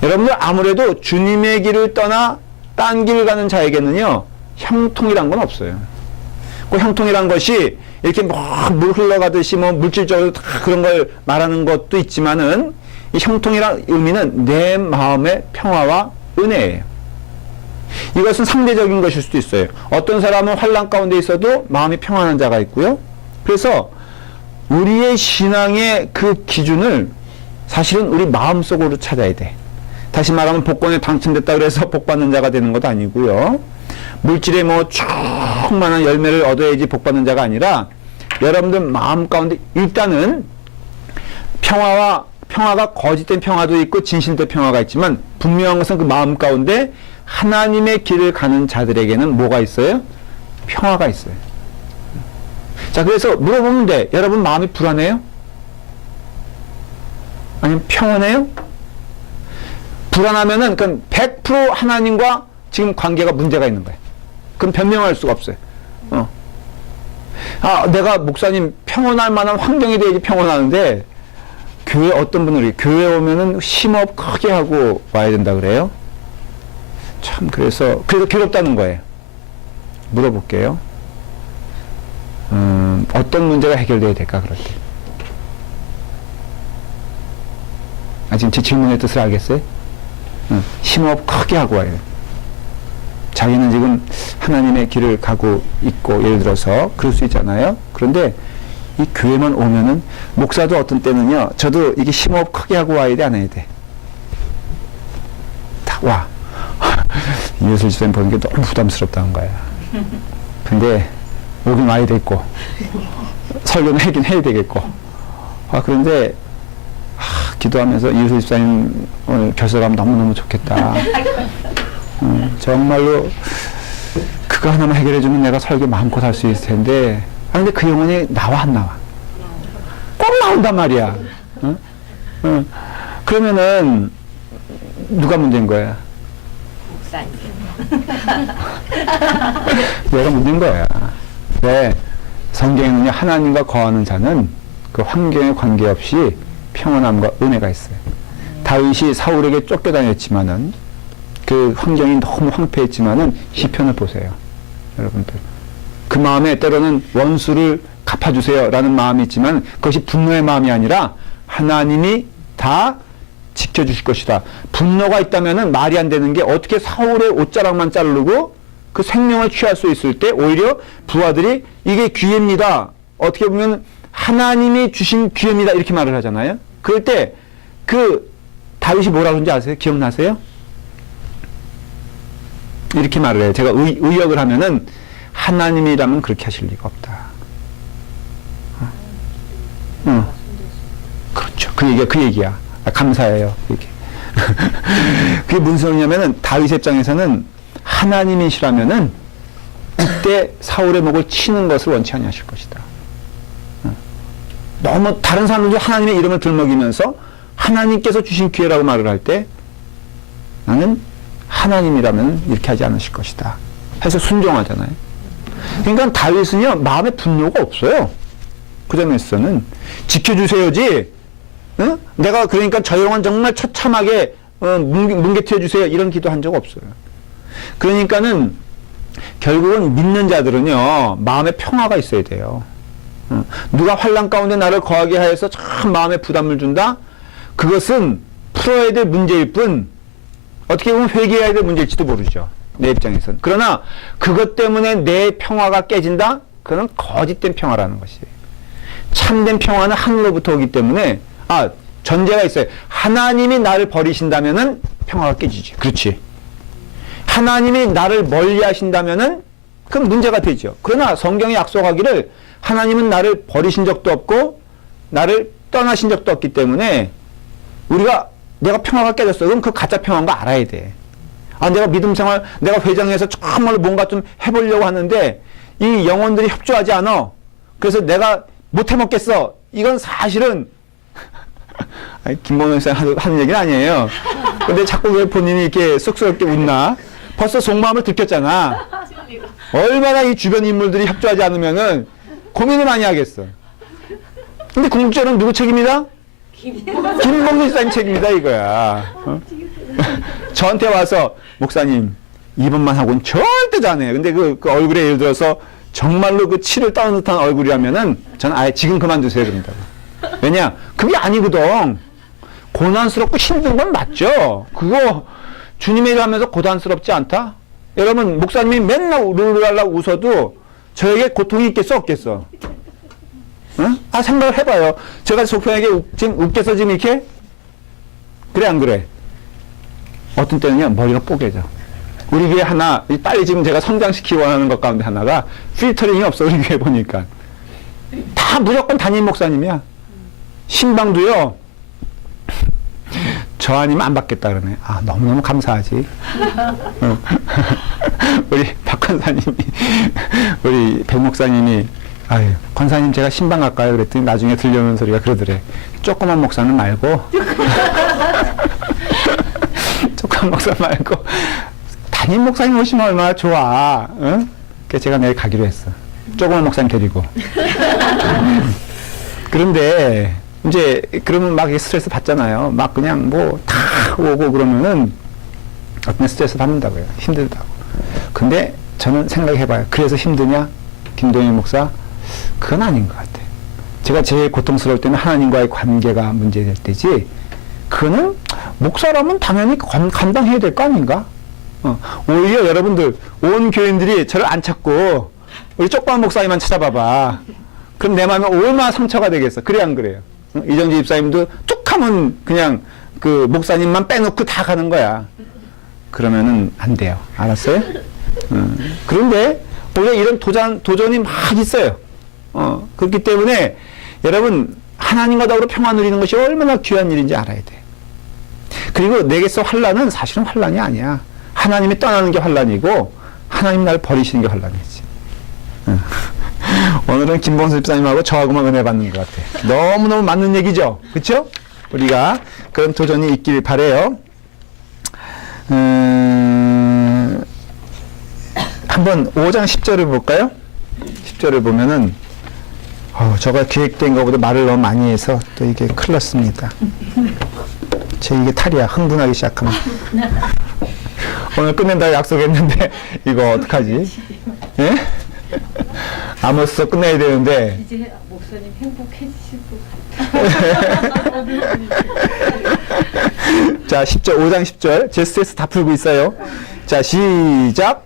여러분들 아무래도 주님의 길을 떠나 딴 길 가는 자에게는요, 형통이란 건 없어요. 그 형통이란 것이 이렇게 물 흘러가듯이 물질적으로 다 그런 걸 말하는 것도 있지만은, 이 형통이란 의미는 내 마음의 평화와 은혜예요. 이것은 상대적인 것일 수도 있어요. 어떤 사람은 환난 가운데 있어도 마음이 평안한 자가 있고요. 그래서 우리의 신앙의 그 기준을 사실은 우리 마음속으로 찾아야 돼. 다시 말하면 복권에 당첨됐다 그래서 복받는 자가 되는 것도 아니고요. 물질에 충만한 열매를 얻어야지 복받는 자가 아니라, 여러분들 마음 가운데 일단은 평화가 거짓된 평화도 있고 진실된 평화가 있지만, 분명한 것은 그 마음 가운데 하나님의 길을 가는 자들에게는 뭐가 있어요? 평화가 있어요. 자, 그래서 물어보면 돼. 여러분 마음이 불안해요? 아니면 평온해요? 불안하면은 그건 100% 하나님과 지금 관계가 문제가 있는 거예요. 그럼 변명할 수가 없어요. 내가 목사님 평온할 만한 환경이 돼야지 평온하는데, 교회 어떤 분들이 교회 오면은 심호흡 크게 하고 와야 된다 그래요? 참, 그래서 괴롭다는 거예요. 물어볼게요. 어떤 문제가 해결돼야 될까, 그럴 때? 지금 제 질문의 뜻을 알겠어요? 심호흡 크게 하고 와요. 자기는 지금 하나님의 길을 가고 있고, 예를 들어서, 그럴 수 있잖아요? 그런데, 이 교회만 오면은, 목사도 어떤 때는요, 저도 이게 심호흡 크게 하고 와야 돼, 안 해야 돼? 딱 와. 이웃을 집사님 보는 게 너무 부담스럽다는 거야. 근데, 오긴 와야 되겠고, 설교는 하긴 해야 되겠고. 그런데, 기도하면서 이웃을 집사님 오늘 결석하면 너무너무 좋겠다. 정말로, 그거 하나만 해결해주면 내가 설교 마음껏 할 수 있을 텐데, 근데 그 영혼이 나와, 안 나와? 꼭 나온단 말이야. 그러면은, 누가 문제인 거야? 목사님. 내가 문제인 거야. 네. 성경에는요, 하나님과 거하는 자는 그 환경에 관계없이 평안함과 은혜가 있어요. 다윗이 사울에게 쫓겨다녔지만은, 그 환경이 너무 황폐했지만은, 시편을 보세요. 여러분들. 그 마음에 때로는 원수를 갚아주세요 라는 마음이 있지만, 그것이 분노의 마음이 아니라, 하나님이 다 지켜주실 것이다. 분노가 있다면은 말이 안 되는 게, 어떻게 사울의 옷자락만 자르고 그 생명을 취할 수 있을 때 오히려 부하들이 이게 기회입니다. 어떻게 보면 하나님이 주신 기회입니다. 이렇게 말을 하잖아요. 그럴 때 그 다윗이 뭐라 그런지 아세요? 기억나세요? 이렇게 말을 해요. 제가 의역을 하면은, 하나님이라면 그렇게 하실 리가 없다. 그렇죠. 그 얘기야. 감사해요. 이게. 그게 무슨 소리냐면은, 다윗의 입장에서는 하나님이시라면은 그때 사울의 목을 치는 것을 원치 아니하실 것이다. 너무 다른 사람들도 하나님의 이름을 들먹이면서 하나님께서 주신 기회라고 말을 할 때, 나는 하나님이라면 이렇게 하지 않으실 것이다 해서 순종하잖아요. 그러니까 다윗은요, 마음에 분노가 없어요. 그 점에서는 지켜주세요지, 응? 내가 그러니까 저 영혼 정말 처참하게 뭉개트려 주세요 이런 기도 한 적 없어요. 그러니까는 결국은 믿는 자들은요, 마음에 평화가 있어야 돼요. 누가 환난 가운데 나를 거하게 하여서 참 마음에 부담을 준다? 그것은 풀어야 될 문제일 뿐, 어떻게 보면 회개해야 될 문제일지도 모르죠. 내 입장에서는. 그러나 그것 때문에 내 평화가 깨진다? 그건 거짓된 평화라는 것이에요. 참된 평화는 하늘로부터 오기 때문에, 전제가 있어요. 하나님이 나를 버리신다면은 평화가 깨지지. 그렇지. 하나님이 나를 멀리 하신다면은 그건 문제가 되죠. 그러나 성경이 약속하기를, 하나님은 나를 버리신 적도 없고 나를 떠나신 적도 없기 때문에, 내가 평화가 깨졌어. 그럼 그 가짜 평화인 거 알아야 돼. 내가 믿음 생활, 내가 회장에서 정말 뭔가 좀 해보려고 하는데 이 영혼들이 협조하지 않아. 그래서 내가 못 해먹겠어. 이건 사실은 김범현 쌤 하는 얘기는 아니에요. 근데 자꾸 왜 본인이 이렇게 쑥스럽게 웃나? 벌써 속마음을 들켰잖아. 얼마나 이 주변 인물들이 협조하지 않으면은 고민을 많이 하겠어. 근데 궁극적으로는 누구 책임이다? 김범현 쌤 책임이다 이거야. 저한테 와서, 목사님 이번만 하고는 절대 안 해요. 근데 그 얼굴에 예를 들어서 정말로 그 치를 떠는 듯한 얼굴이라면은 저는 아예 지금 그만두세요 그런다고. 왜냐? 그게 아니거든. 고난스럽고 힘든 건 맞죠. 그거 주님의 일 하면서 고단스럽지 않다? 여러분, 목사님이 맨날 룰루랄라 웃어도 저에게 고통이 있겠어 없겠어? 응? 생각을 해봐요. 제가 속편하게 지금 웃겨서 지금 이렇게? 그래 안 그래? 어떤 때는요, 머리가 뽀개져. 우리 교회 하나, 빨리 지금 제가 성장시키기 원하는 것 가운데 하나가 필터링이 없어, 우리 교회 보니까. 다 무조건 담임 목사님이야. 신방도요, 저 아니면 안 받겠다 그러네. 너무너무 감사하지. 우리 박 권사님이, 우리 백 목사님이, 권사님 제가 신방 갈까요? 그랬더니 나중에 들려오는 소리가 그러더래. 조그만 목사는 말고, 조그만 목사 말고, 담임 목사님 오시면 얼마나 좋아. 응? 그래서 제가 내일 가기로 했어. 조그만 목사님 데리고. 그런데, 이제, 그러면 막 스트레스 받잖아요. 막 그냥 다 오고 그러면은, 어떤 스트레스 받는다고요. 힘들다고. 근데 저는 생각해봐요. 그래서 힘드냐? 김동현 목사? 그건 아닌 것 같아요. 제가 제일 고통스러울 때는 하나님과의 관계가 문제될 때지, 그거는 목사라면 당연히 감당해야 될 거 아닌가? 오히려 여러분들, 온 교인들이 저를 안 찾고 우리 쪽방 목사님만 찾아봐봐. 그럼 내 마음에 얼마나 상처가 되겠어. 그래 안 그래요? 이정재 집사님도 쭉 하면 그냥 그 목사님만 빼놓고 다 가는 거야. 그러면은 안 돼요. 알았어요? 그런데 원래 이런 도전이 막 있어요. 그렇기 때문에 여러분, 하나님과 더불어 평화 누리는 것이 얼마나 귀한 일인지 알아야 돼. 그리고 내게서 환란은 사실은 환란이 아니야. 하나님이 떠나는 게 환란이고 하나님 날 버리시는 게 환란이지. 오늘은 김봉수 집사님하고 저하고만 은혜 받는 것 같아. 너무너무 맞는 얘기죠. 그렇죠? 우리가 그런 도전이 있길 바라요. 한번 5장 10절을 볼까요? 10절을 보면은 저가 기획된 것보다 말을 너무 많이 해서 또 이게 큰일 났습니다. 제 이게 탈이야. 흥분하기 시작하면. 오늘 끝낸다고 약속했는데 이거 어떡하지? 예? 아모스 끝내야 되는데. 이제 목사님 행복해지실 것 같아요. 자, 10절, 5장 10절. 제 스트레스 다 풀고 있어요. 자, 시작.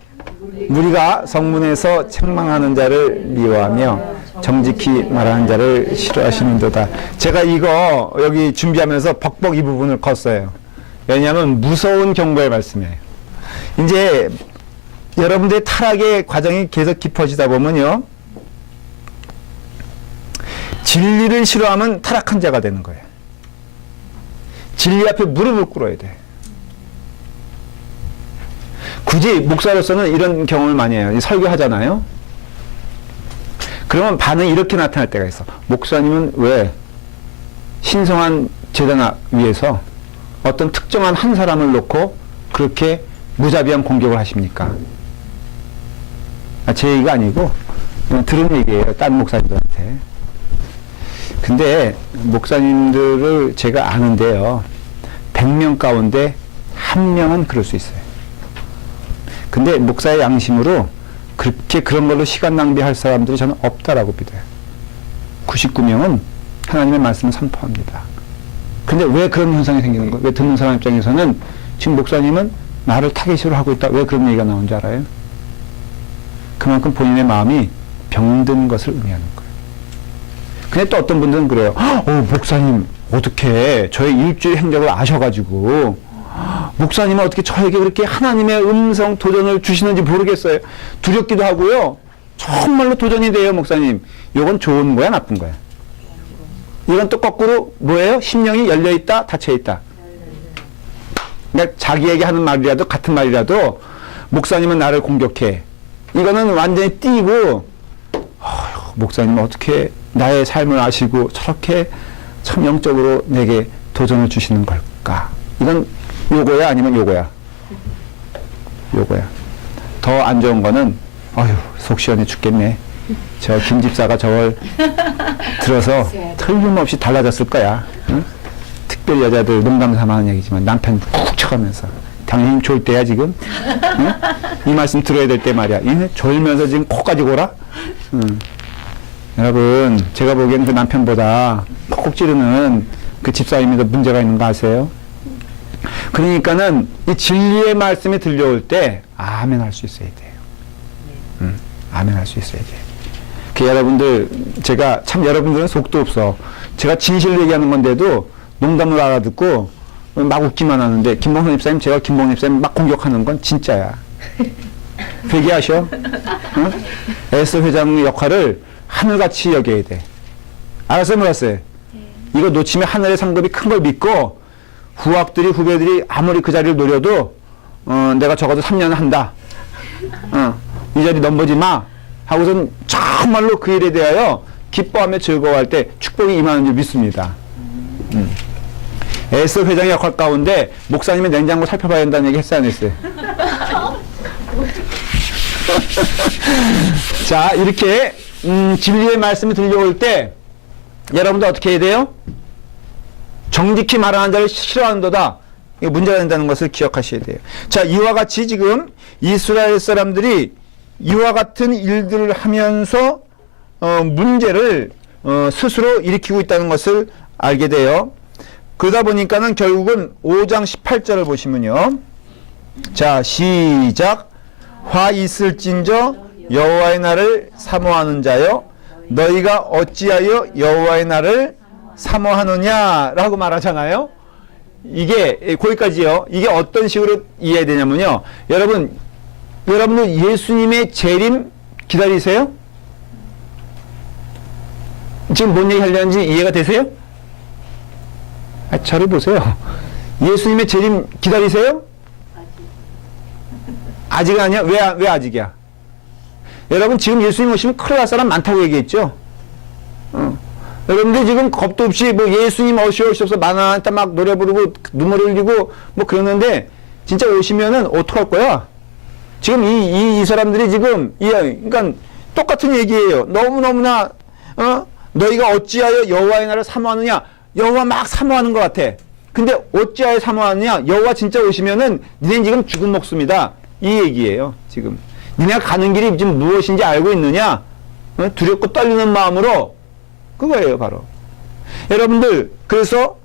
무리가 성문에서 책망하는 자를 미워하며 정직히 말하는 자를 싫어하시는도다. 제가 이거 여기 준비하면서 벅벅 이 부분을 컸어요. 왜냐하면 무서운 경고의 말씀이에요. 이제 여러분들의 타락의 과정이 계속 깊어지다 보면요, 진리를 싫어하면 타락한 자가 되는 거예요. 진리 앞에 무릎을 꿇어야 돼. 굳이 목사로서는 이런 경험을 많이 해요. 설교하잖아요. 그러면 반응이 이렇게 나타날 때가 있어. 목사님은 왜 신성한 제단 위에서 어떤 특정한 한 사람을 놓고 그렇게 무자비한 공격을 하십니까? 제 얘기가 아니고 들은 얘기예요. 딴 목사님들한테. 근데 목사님들을 제가 아는데요, 100명 가운데 1명은 그럴 수 있어요. 근데 목사의 양심으로 그렇게 그런 걸로 시간 낭비할 사람들이 저는 없다라고 믿어요. 99명은 하나님의 말씀을 선포합니다. 근데 왜 그런 현상이 생기는 거예요? 왜 듣는 사람 입장에서는 지금 목사님은 나를 타겟으로 하고 있다. 왜 그런 얘기가 나온 줄 알아요? 그만큼 본인의 마음이 병든 것을 의미하는 거예요. 근데 또 어떤 분들은 그래요. 목사님 어떻게 저의 일주일 행적을 아셔가지고 목사님은 어떻게 저에게 그렇게 하나님의 음성 도전을 주시는지 모르겠어요. 두렵기도 하고요. 정말로 도전이 돼요, 목사님. 이건 좋은 거야, 나쁜 거야? 이건 또 거꾸로 뭐예요? 심령이 열려있다, 닫혀있다. 그러니까 자기에게 하는 말이라도 같은 말이라도 목사님은 나를 공격해. 이거는 완전히 띄고 목사님은 어떻게 나의 삶을 아시고 저렇게 참 영적으로 내게 도전을 주시는 걸까? 이건 요거야 아니면 요거야? 요거야. 더 안 좋은 거는 속 시원해 죽겠네. 저 김집사가 저걸 들어서 틀림없이 달라졌을 거야. 응? 특별히 여자들 농담 삼아 하는 얘기지만 남편 푹 쳐가면서 당연히 졸 때야 지금. 응? 이 말씀 들어야 될 때 말이야. 이네 졸면서 지금 코까지 골아? 응. 여러분, 제가 보기엔 그 남편보다 콕콕 찌르는 그 집사님이 더 문제가 있는 거 아세요? 그러니까는 이 진리의 말씀이 들려올 때 아멘 할 수 있어야 돼요. 아멘 할 수 있어야 돼요. 그 여러분들, 제가 참 여러분들은 속도 없어. 제가 진실을 얘기하는 건데도 농담을 알아듣고 막 웃기만 하는데, 김봉선 집사님, 제가 김봉선 집사님 막 공격하는 건 진짜야. 회개하셔. 응? 에스 회장의 역할을 하늘같이 여겨야 돼. 알았어요, 몰랐어요? 이거 놓치면 하늘의 상급이 큰 걸 믿고, 후배들이 아무리 그 자리를 노려도 내가 적어도 3년 한다. 이 자리 넘보지 마. 하고선 정말로 그 일에 대하여 기뻐하며 즐거워할 때 축복이 임하는 줄 믿습니다. 에스 회장의 역할 가운데 목사님의 냉장고 살펴봐야 된다는 얘기 했어요, 안 했어요? 자, 이렇게 진리의 말씀이 들려올 때 여러분도 어떻게 해야 돼요? 정직히 말하는 자를 싫어하는도다. 이거 문제가 된다는 것을 기억하셔야 돼요. 자, 이와 같이 지금 이스라엘 사람들이 이와 같은 일들을 하면서 문제를 스스로 일으키고 있다는 것을 알게 돼요. 그러다 보니까는 결국은 5장 18절을 보시면요. 자, 시작. 화 있을진저 여호와의 날을 사모하는 자여 너희가 어찌하여 여호와의 날을 사모하느냐라고 말하잖아요. 이게 거기까지요. 이게 어떤 식으로 이해해야 되냐면요. 여러분들 예수님의 재림 기다리세요? 지금 뭔 얘기 하려는지 이해가 되세요? 저를 보세요. 예수님의 재림 기다리세요? 아직 아니야? 왜 아직이야? 여러분 지금 예수님 오시면 큰일 날 사람 많다고 얘기했죠? 여러분들 지금 겁도 없이 뭐 예수님 오시옵소서 만화한테 막 노래 부르고 눈물 흘리고 뭐 그러는데 진짜 오시면은 어떡할 거야? 지금 이 사람들이 지금 그러니까 똑같은 얘기예요. 너무너무나 너희가 어찌하여 여호와의 날을 사모하느냐? 여호와 막 사모하는 것 같아. 근데 어찌하여 사모하느냐? 여호와 진짜 오시면은 니네 지금 죽은 목숨이다. 이 얘기예요. 지금 니네가 가는 길이 지금 무엇인지 알고 있느냐? 두렵고 떨리는 마음으로 그거예요, 바로. 여러분들 그래서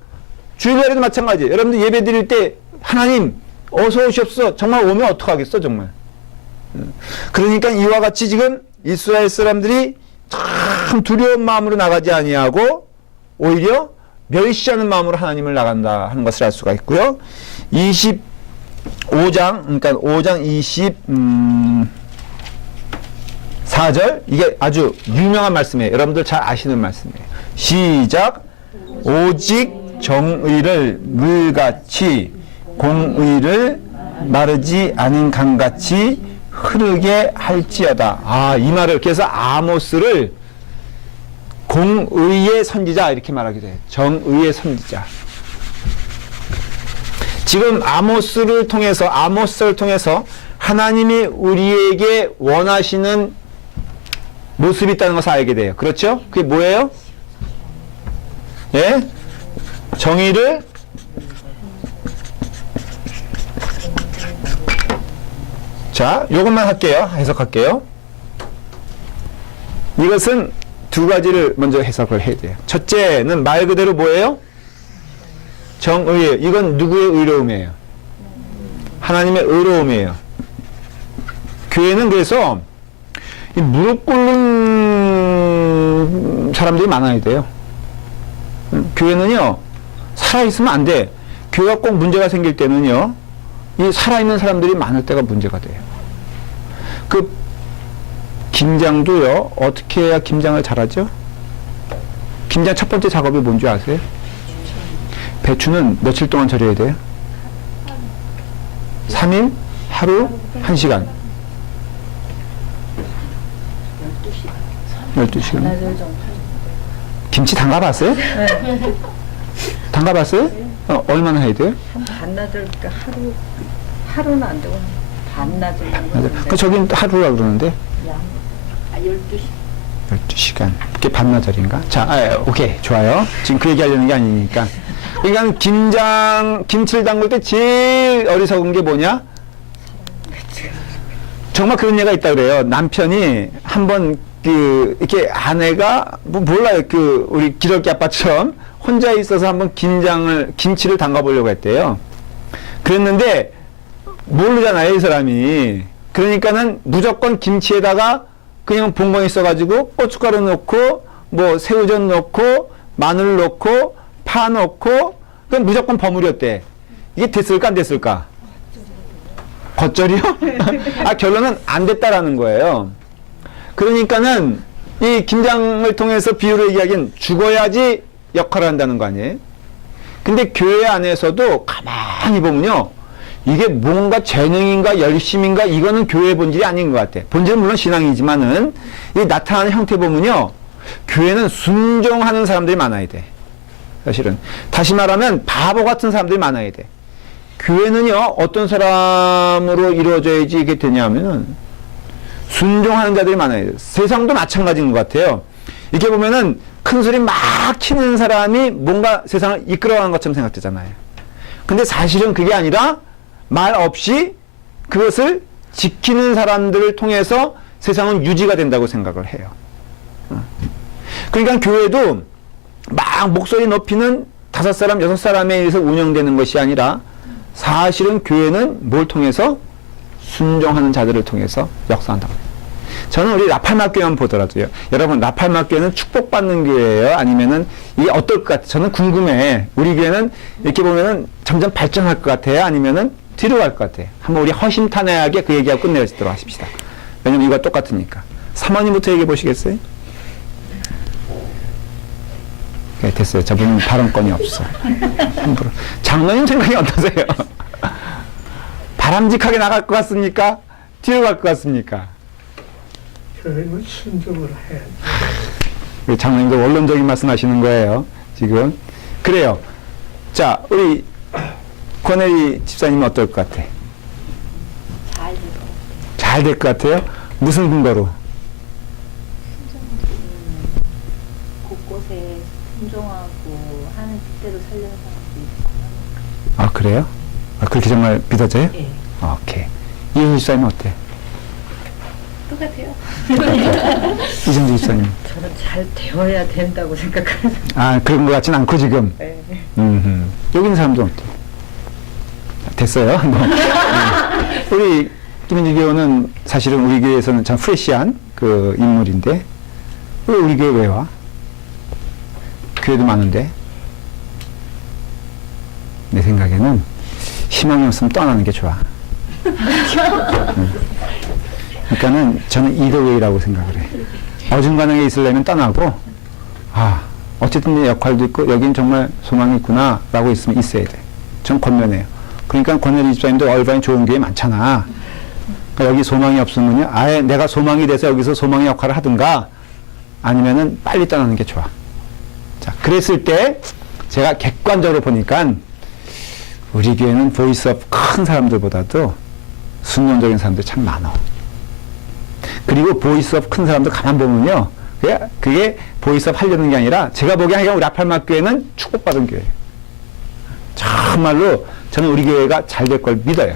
주일날에도 마찬가지. 여러분들 예배 드릴 때 하나님 어서 오시옵소서. 정말 오면 어떡하겠어, 정말. 그러니까 이와 같이 지금 이스라엘 사람들이 참 두려운 마음으로 나가지 아니하고 오히려 멸시하는 마음으로 하나님을 나간다 하는 것을 알 수가 있고요. 25장, 그러니까 5장 24절, 이게 아주 유명한 말씀이에요. 여러분들 잘 아시는 말씀이에요. 시작. 오직 정의를 물같이 공의를 마르지 않은 강같이 흐르게 할지어다. 이 말을 그래서 아모스를 공의의 선지자 이렇게 말하게 돼요. 정의의 선지자. 지금 아모스를 통해서 하나님이 우리에게 원하시는 모습이 있다는 것을 알게 돼요. 그렇죠? 그게 뭐예요? 예? 정의를 자, 요것만 할게요. 해석할게요. 이것은 두 가지를 먼저 해석을 해야 돼요. 첫째는 말 그대로 뭐예요? 정의예요. 이건 누구의 의로움이에요? 하나님의 의로움이에요. 교회는 그래서 이 무릎 꿇는 사람들이 많아야 돼요. 교회는요, 살아있으면 안 돼. 교회가 꼭 문제가 생길 때는요, 이 살아있는 사람들이 많을 때가 문제가 돼요. 그 김장도요, 어떻게 해야 김장을 잘하죠? 김장 첫 번째 작업이 뭔지 아세요? 배추는 며칠 동안 절여야 돼요? 3일? 하루? 1시간? 12시간. 김치 담가봤어요? 네. 담가봤어요? 얼마나 해야 돼요? 반나절, 그러니까 하루는 안 되고 반나절 정도. 그 저긴 하루라 그러는데 12시. 12시간. 그게 반나절인가? 자, 오케이. 좋아요. 지금 그 얘기 하려는 게 아니니까. 그러니까 김치를 담글 때 제일 어리석은 게 뭐냐? 정말 그런 예가 있다 그래요. 남편이 한번 이렇게 아내가 몰라요. 우리 기러기 아빠처럼 혼자 있어서 한번 김치를 담가 보려고 했대요. 그랬는데 모르잖아요, 이 사람이. 그러니까는 무조건 김치에다가 그냥 봉건이 써가지고 고춧가루 넣고 뭐 새우젓 넣고 마늘 넣고 파 넣고 그럼 무조건 버무렸대. 이게 됐을까 안 됐을까? 겉절이요? 결론은 안 됐다라는 거예요. 그러니까는 이 김장을 통해서 비유를 얘기하기엔 죽어야지 역할을 한다는 거 아니에요? 근데 교회 안에서도 가만히 보면요, 이게 뭔가 재능인가 열심인가 이거는 교회의 본질이 아닌 것 같아. 본질은 물론 신앙이지만은 이 나타나는 형태 보면요, 교회는 순종하는 사람들이 많아야 돼. 사실은 다시 말하면 바보 같은 사람들이 많아야 돼. 교회는요, 어떤 사람으로 이루어져야지 이게 되냐면은 순종하는 자들이 많아요. 세상도 마찬가지인 것 같아요. 이렇게 보면은 큰 소리 막 치는 사람이 뭔가 세상을 이끌어가는 것처럼 생각되잖아요. 근데 사실은 그게 아니라 말 없이 그것을 지키는 사람들을 통해서 세상은 유지가 된다고 생각을 해요. 그러니까 교회도 막 목소리 높이는 5사람, 6사람에 의해서 운영되는 것이 아니라 사실은 교회는 뭘 통해서? 순종하는 자들을 통해서 역사한다고 해요. 저는 우리 라팔마 교회만 보더라도요. 여러분, 라팔마 교회는 축복받는 교회예요? 아니면은 이게 어떨 것 같아요? 저는 궁금해. 우리 교회는 이렇게 보면은 점점 발전할 것 같아요? 아니면은 뒤로 갈 것 같아요? 한번 우리 허심탄회하게 그 얘기하고 끝내도록 하십시다. 왜냐면 이거 똑같으니까. 사모님부터 얘기해 보시겠어요? 네, 됐어요. 저분은 발언권이 없어. 함부로. 장로님 생각이 어떠세요? 바람직하게 나갈 것 같습니까? 뒤로 갈 것 같습니까? 교회는 순종을 해야 돼. 우리 장로님도 원론적인 말씀 하시는 거예요. 지금. 그래요. 자, 우리 권혜리 집사님은 어떨 것 같아? 잘 될 것 같아요. 무슨 근거로? 곳곳에 순종하고 하는 뜻대로 살려는 사람도 있고. 아, 그래요? 아, 그렇게 정말 믿어져요? 예. 오케이. 이효희 집사님은 어때? 똑같아요. 이정주 집사님. 저는 잘 되어야 된다고 생각하는. 아, 그런 것 같진 않고 지금. 네. 여기 있는 사람들은 어때? 됐어요. 뭐. 우리 김민주 교우는 사실은 우리 교회에서는 참 프레시한 그 인물인데 왜 우리 교회 왜 와? 교회도 많은데 내 생각에는 희망이 없으면 떠나는 게 좋아. 그러니까는 저는 이더웨이라고 생각을 해. 어중간하게 있으려면 떠나고, 아, 어쨌든 내 역할도 있고, 여긴 정말 소망이 있구나, 라고 있으면 있어야 돼. 전 권면해요. 그러니까 권혜리 집사님도 얼바인 좋은 교회 많잖아. 그러니까 여기 소망이 없으면요, 아예 내가 소망이 돼서 여기서 소망의 역할을 하든가, 아니면은 빨리 떠나는 게 좋아. 자, 그랬을 때, 제가 객관적으로 보니까, 우리 교회는 보이스업 큰 사람들보다도 순종적인 사람들이 참 많아. 그리고 보이스업 큰 사람들 가만 보면요. 그게 보이스업 하려는 게 아니라 제가 보기엔 우리 라팔마 교회는 축복받은 교회예요. 정말로 저는 우리 교회가 잘 될 걸 믿어요.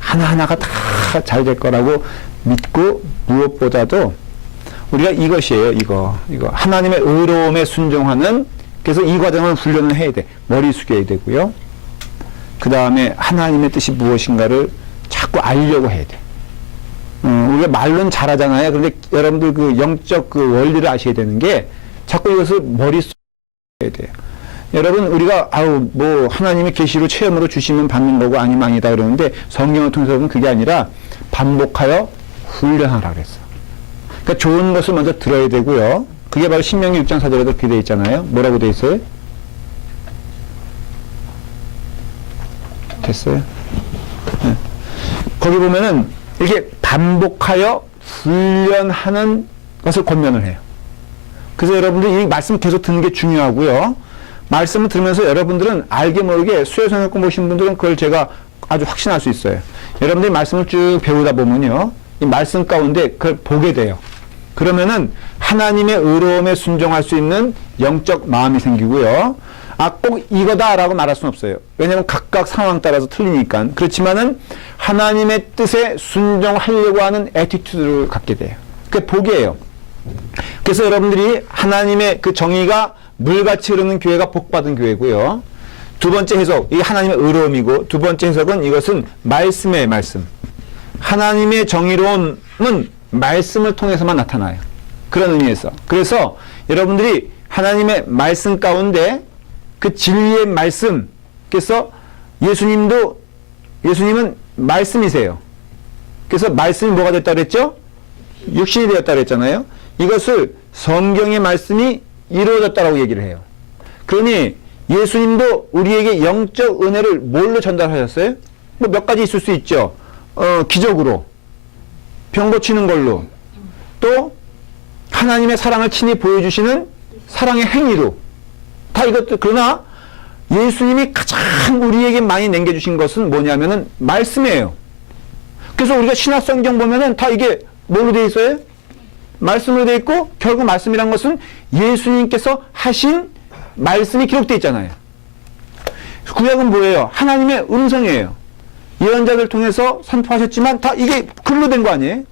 하나하나가 다 잘 될 거라고 믿고 무엇보다도 우리가 이것이에요. 이거. 하나님의 의로움에 순종하는 그래서 이 과정을 훈련을 해야 돼. 머리 숙여야 되고요. 그 다음에 하나님의 뜻이 무엇인가를 자꾸 알려고 해야 돼. 우리가 말로는 잘하잖아요. 그런데 여러분들 그 영적 그 원리를 아셔야 되는 게 자꾸 이것을 머릿속에 해야 돼요. 여러분, 우리가, 뭐, 하나님의 계시로 체험으로 주시면 받는 거고 아니면 아니다 그러는데 성경을 통해서 보면 그게 아니라 반복하여 훈련하라 그랬어. 그러니까 좋은 것을 먼저 들어야 되고요. 그게 바로 신명기 6장 4절에도 그렇게 되어 있잖아요. 뭐라고 되어 있어요? 됐어요? 네. 거기 보면은 이렇게 반복하여 훈련하는 것을 권면을 해요. 그래서 여러분들이 이 말씀 계속 듣는 게 중요하고요. 말씀을 들으면서 여러분들은 알게 모르게 수요성역 공부하신 분들은 그걸 제가 아주 확신할 수 있어요. 여러분들이 말씀을 쭉 배우다 보면요. 이 말씀 가운데 그걸 보게 돼요. 그러면은 하나님의 의로움에 순종할 수 있는 영적 마음이 생기고요. 꼭 이거다라고 말할 수는 없어요. 왜냐하면 각각 상황 따라서 틀리니까. 그렇지만은 하나님의 뜻에 순종하려고 하는 애티튜드를 갖게 돼요. 그게 복이에요. 그래서 여러분들이 하나님의 그 정의가 물같이 흐르는 교회가 복받은 교회고요. 두 번째 해석, 이게 하나님의 의로움이고, 두 번째 해석은 이것은 말씀의 말씀. 하나님의 정의로움은 말씀을 통해서만 나타나요. 그런 의미에서. 그래서 여러분들이 하나님의 말씀 가운데 그 진리의 말씀, 그래서 예수님은 말씀이세요. 그래서 말씀이 뭐가 됐다 그랬죠? 육신이 되었다 그랬잖아요. 이것을 성경의 말씀이 이루어졌다라고 얘기를 해요. 그러니 예수님도 우리에게 영적 은혜를 뭘로 전달하셨어요? 뭐 몇 가지 있을 수 있죠. 기적으로, 병 고치는 걸로, 또 하나님의 사랑을 친히 보여주시는 사랑의 행위로, 다 이것들. 그러나 예수님이 가장 우리에게 많이 남겨주신 것은 뭐냐면은 말씀이에요. 그래서 우리가 신약성경 보면은 다 이게 뭘로 되어 있어요? 말씀으로 되어 있고, 결국 말씀이란 것은 예수님께서 하신 말씀이 기록되어 있잖아요. 구약은 뭐예요? 하나님의 음성이에요. 예언자들 통해서 선포하셨지만 다 이게 글로 된 거 아니에요?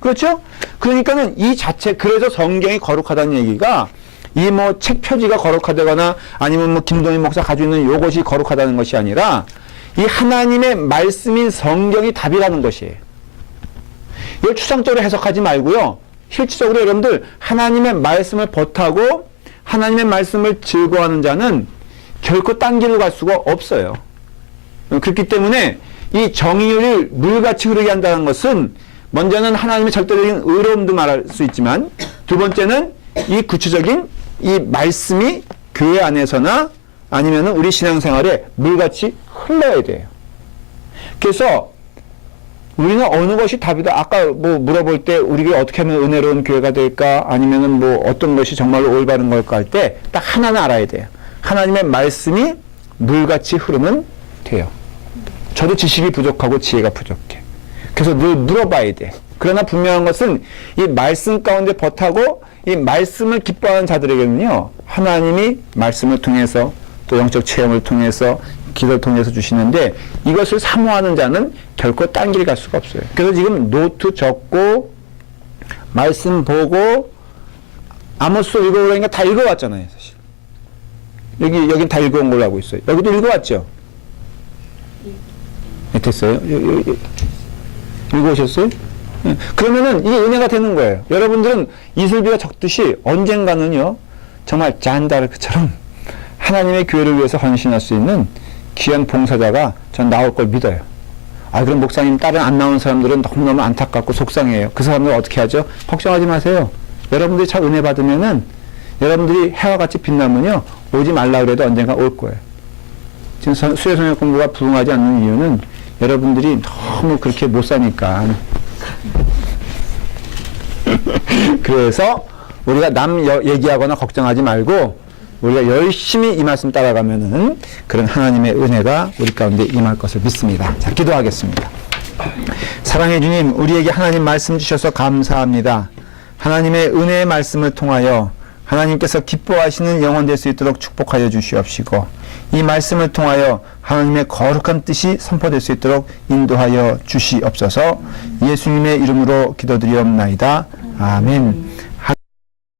그렇죠? 그러니까는 이 자체, 그래서 성경이 거룩하다는 얘기가 이 뭐 책 표지가 거룩하다거나 아니면 뭐 김동희 목사 가지고 있는 요것이 거룩하다는 것이 아니라 이 하나님의 말씀인 성경이 답이라는 것이에요. 이걸 추상적으로 해석하지 말고요. 실질적으로 여러분들 하나님의 말씀을 버타고 하나님의 말씀을 즐거워하는 자는 결코 딴 길로 갈 수가 없어요. 그렇기 때문에 이 정의를 물같이 흐르게 한다는 것은 먼저는 하나님의 절대적인 의로움도 말할 수 있지만 두 번째는 이 구체적인 이 말씀이 교회 안에서나 아니면 우리 신앙생활에 물같이 흘러야 돼요. 그래서 우리는 어느 것이 답이다. 아까 뭐 물어볼 때 우리가 어떻게 하면 은혜로운 교회가 될까? 아니면은 뭐 어떤 것이 정말로 올바른 걸까 할 때 딱 하나는 알아야 돼요. 하나님의 말씀이 물같이 흐르면 돼요. 저도 지식이 부족하고 지혜가 부족해. 그래서 늘 물어봐야 돼. 그러나 분명한 것은 이 말씀 가운데 버타고 이 말씀을 기뻐하는 자들에게는요, 하나님이 말씀을 통해서 또 영적 체험을 통해서 기도를 통해서 주시는데 이것을 사모하는 자는 결코 딴 길 갈 수가 없어요. 그래서 지금 노트 적고 말씀 보고 아모스 읽어보라니까 다 읽어왔잖아요, 사실. 여긴 다 읽어온 걸로 알고 있어요. 여기도 읽어왔죠? 네, 됐어요? 읽어오셨어요? 네. 그러면은 이게 은혜가 되는 거예요. 여러분들은 이슬비가 적듯이 언젠가는요, 정말 잔다르크처럼 하나님의 교회를 위해서 헌신할 수 있는 귀한 봉사자가 전 나올 걸 믿어요. 아, 그럼 목사님 다른 안 나오는 사람들은 너무너무 안타깝고 속상해요. 그 사람들 어떻게 하죠? 걱정하지 마세요. 여러분들이 참 은혜 받으면은 여러분들이 해와 같이 빛나면요, 오지 말라 그래도 언젠가 올 거예요. 지금 수혜성역 공부가 부응하지 않는 이유는 여러분들이 너무 그렇게 못 사니까. 그래서 우리가 남 얘기하거나 걱정하지 말고 우리가 열심히 이 말씀 따라가면은 그런 하나님의 은혜가 우리 가운데 임할 것을 믿습니다. 자, 기도하겠습니다. 사랑해 주님, 우리에게 하나님 말씀 주셔서 감사합니다. 하나님의 은혜의 말씀을 통하여 하나님께서 기뻐하시는 영혼 될 수 있도록 축복하여 주시옵시고 이 말씀을 통하여 하나님의 거룩한 뜻이 선포될 수 있도록 인도하여 주시옵소서. 예수님의 이름으로 기도드리옵나이다. 아멘.